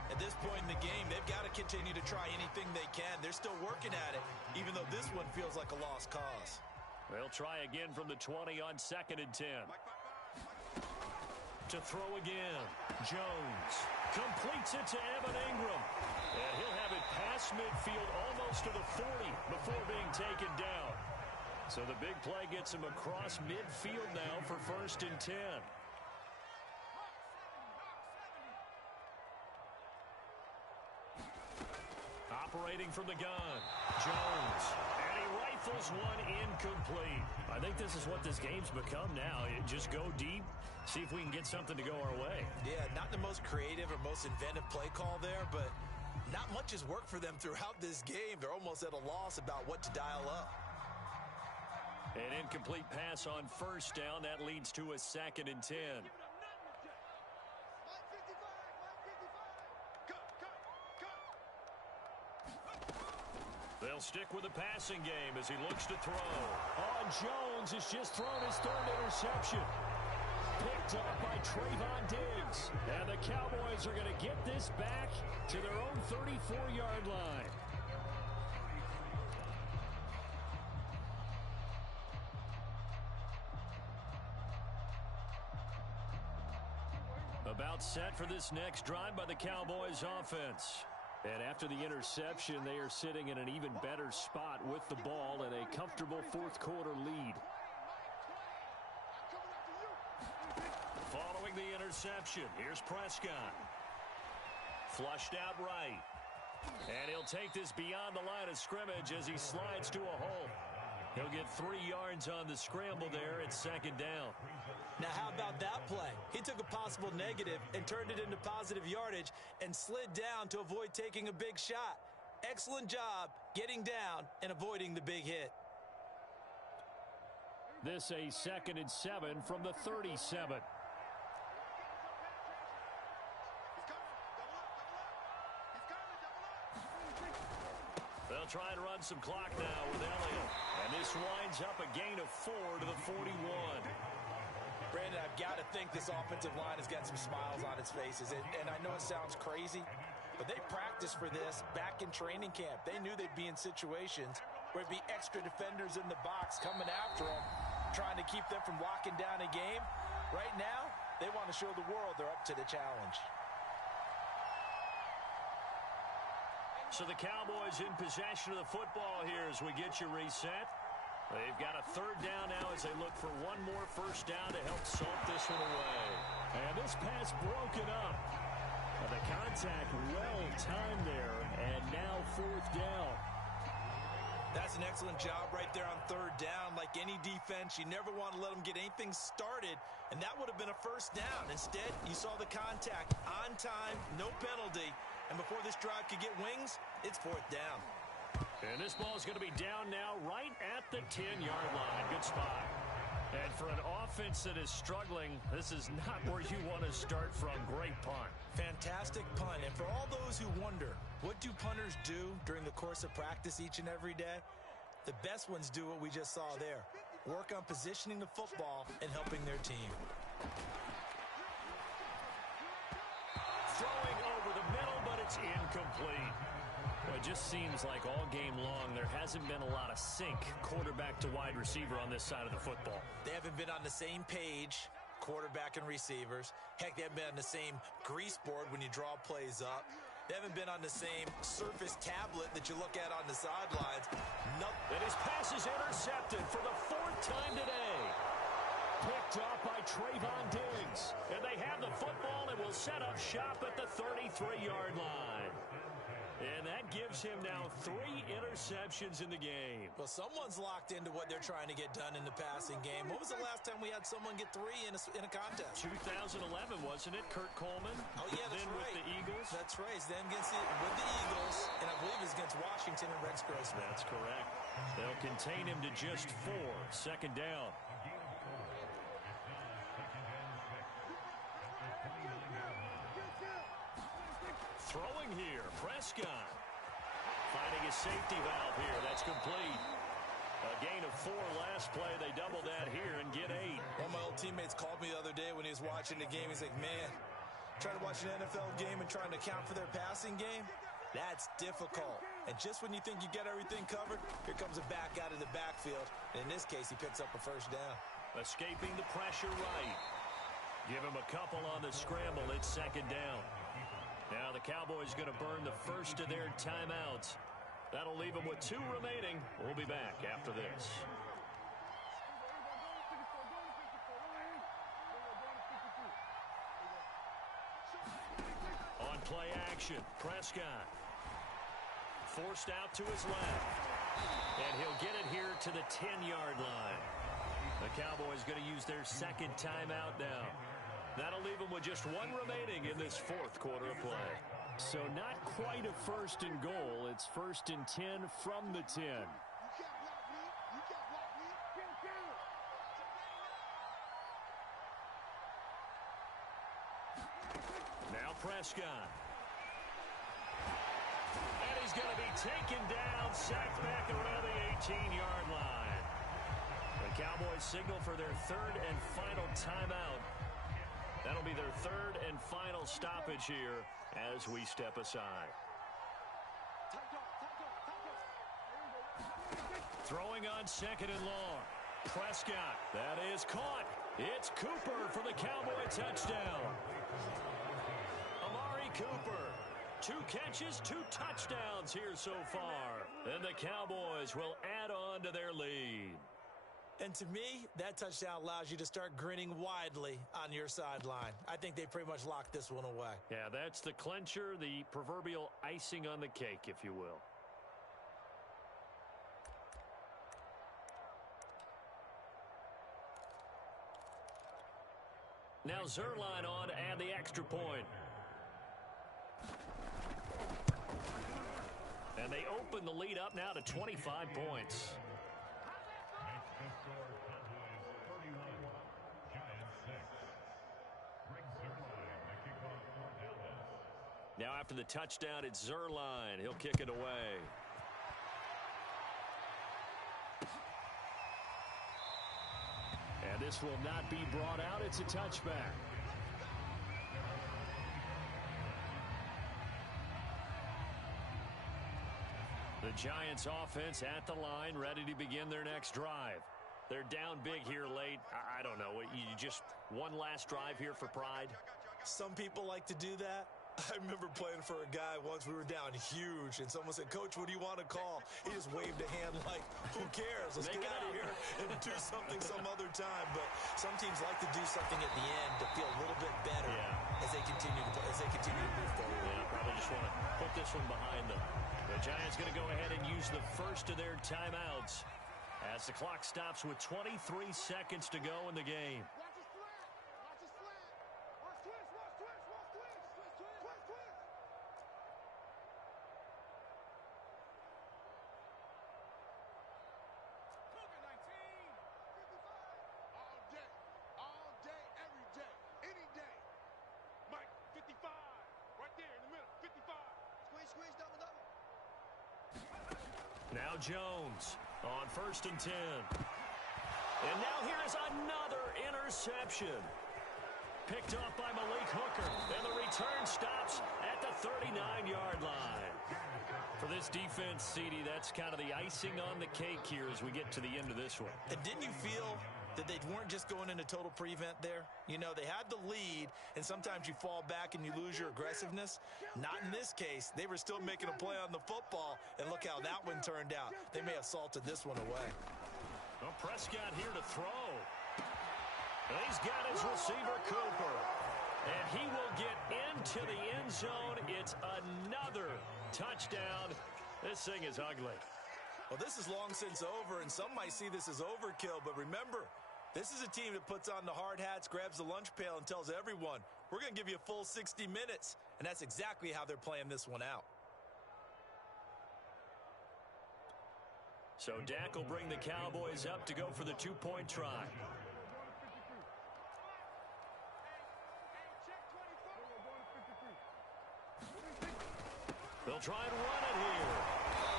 At this point in the game, they've got to continue to try anything they can. They're still working at it, even though this one feels like a lost cause. They'll try again from the 20 on 2nd and 10. To throw again. Jones completes it to Evan Ingram. And he'll have it past midfield almost to the 40 before being taken down. So the big play gets him across midfield now for 1st and 10. Operating from the gun. Jones. And he rifles one incomplete. I think this is what this game's become now. Just go deep, see if we can get something to go our way. Yeah, not the most creative or most inventive play call there, but not much has worked for them throughout this game. They're almost at a loss about what to dial up. An incomplete pass on 1st down. That leads to a 2nd and 10. They'll stick with the passing game as he looks to throw. Oh, Jones has just thrown his 3rd interception. Picked up by Trayvon Diggs. And the Cowboys are going to get this back to their own 34-yard line. About set for this next drive by the Cowboys offense. And after the interception, they are sitting in an even better spot with the ball and a comfortable 4th quarter lead. Following the interception, here's Prescott. Flushed out right. And he'll take this beyond the line of scrimmage as he slides to a hole. He'll get 3 yards on the scramble there at 2nd down. Now, how about that play? He took a possible negative and turned it into positive yardage and slid down to avoid taking a big shot. Excellent job getting down and avoiding the big hit. This a 2nd and 7 from the 37. They'll try and run some clock now with Elliott. And this winds up a gain of 4 to the 41. Brandon, I've got to think this offensive line has got some smiles on its faces. And I know it sounds crazy, but they practiced for this back in training camp. They knew they'd be in situations where it'd be extra defenders in the box coming after them, trying to keep them from locking down a game. Right now, they want to show the world they're up to the challenge. So the Cowboys in possession of the football here as we get you reset. They've got a third down now as they look for one more first down to help salt this one away. And this pass broken up. And the contact well timed there, and now fourth down. That's an excellent job right there on third down. Like any defense, you never want to let them get anything started, and that would have been a first down. Instead, you saw the contact on time, no penalty, and before this drive could get wings, it's fourth down. And this ball is going to be down now right at the 10-yard line. Good spot. And for an offense that is struggling, this is not where you want to start from. Great punt. Fantastic punt. And for all those who wonder, what do punters do during the course of practice each and every day? The best ones do what we just saw there. Work on positioning the football and helping their team. Throwing over the middle, but it's incomplete. Well, it just seems like all game long there hasn't been a lot of sync quarterback to wide receiver on this side of the football. They haven't been on the same page, quarterback and receivers. Heck, they haven't been on the same grease board when you draw plays up. They haven't been on the same surface tablet that you look at on the sidelines. And his pass is intercepted for the fourth time today. Picked off by Trayvon Diggs. And they have the football and will set up shop at the 33-yard line. And that gives him now 3 interceptions in the game. Well, someone's locked into what they're trying to get done in the passing game. When was the last time we had someone get 3 in a contest? 2011, wasn't it? Kurt Coleman. Oh, yeah, that's then right. With the Eagles. That's right. Then with the Eagles, and I believe it's against Washington and Rex Grossman. That's correct. They'll contain him to just 4. Second down. Throwing here, Prescott. Finding his safety valve here. That's complete. A gain of 4 last play. They double that here and get 8. One of my old teammates called me the other day when he was watching the game. He's like, man, trying to watch an NFL game and trying to account for their passing game, that's difficult. And just when you think you get everything covered, here comes a back out of the backfield. And in this case, he picks up a first down. Escaping the pressure right. Give him a couple on the scramble. It's second down. Now the Cowboys going to burn the first of their timeouts. That'll leave them with 2 remaining. We'll be back after this. On play action, Prescott. Forced out to his left. And he'll get it here to the 10-yard line. The Cowboys going to use their second timeout now. That'll leave them with just 1 remaining in this fourth quarter of play. So not quite a first and goal. It's first and 10 from the 10. Now Prescott. And he's going to be taken down, sacked back around the 18-yard line. The Cowboys signal for their 3rd and final timeout. That'll be their 3rd and final stoppage here as we step aside. Throwing on second and long. Prescott. That is caught. It's Cooper for the Cowboy touchdown. Amari Cooper. 2 catches, 2 touchdowns here so far. And the Cowboys will add on to their lead. And to me, that touchdown allows you to start grinning widely on your sideline. I think they pretty much locked this one away. Yeah, that's the clincher, the proverbial icing on the cake, if you will. Now Zerline on to add the extra point. And they open the lead up now to 25 points. Now after the touchdown, it's Zerline. He'll kick it away. And this will not be brought out. It's a touchback. The Giants offense at the line, ready to begin their next drive. They're down big here late. I don't know. You just one last drive here for pride? Some people like to do that. I remember playing for a guy once. We were down huge, and someone said, "Coach, what do you want to call?" He just waved a hand like, "Who cares? Let's get out of here and do something some other time." But some teams like to do something at the end to feel a little bit better as they continue to play, as they continue to move forward. Yeah, probably just want to put this one behind them. The Giants going to go ahead and use the first of their timeouts as the clock stops with 23 seconds to go in the game. Now Jones on 1st and 10. And now here is another interception. Picked off by Malik Hooker. And the return stops at the 39-yard line. For this defense, CD, that's kind of the icing on the cake here as we get to the end of this one. And didn't you feel that they weren't just going into total prevent there? You know, they had the lead, and sometimes you fall back and you lose your aggressiveness. Not in this case. They were still making a play on the football, and look how that one turned out. They may have salted this one away. Well, Prescott here to throw. And he's got his receiver, Cooper. And he will get into the end zone. It's another touchdown. This thing is ugly. Well, this is long since over, and some might see this as overkill, but remember, this is a team that puts on the hard hats, grabs the lunch pail, and tells everyone, we're going to give you a full 60 minutes, and that's exactly how they're playing this one out. So Dak will bring the Cowboys up to go for the two-point try. They'll try and run it here.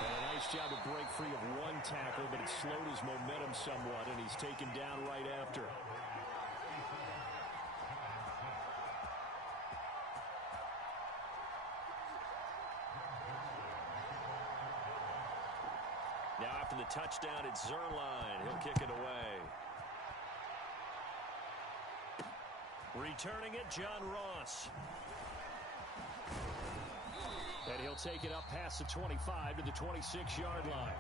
And a nice job to break free of one tackle, but it slowed his momentum somewhat, and he's taken down right after. Now after the touchdown, it's Zerline. He'll kick it away. Returning it, John Ross. And he'll take it up past the 25 to the 26-yard line.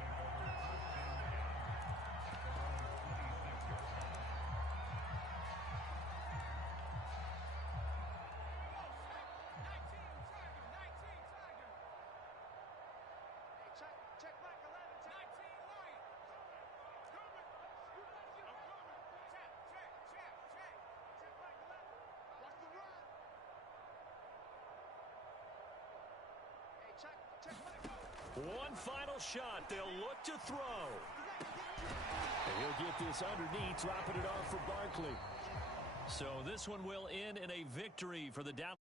One final shot. They'll look to throw. And he'll get this underneath, dropping it off for Barkley. So this one will end in a victory for the Dallas.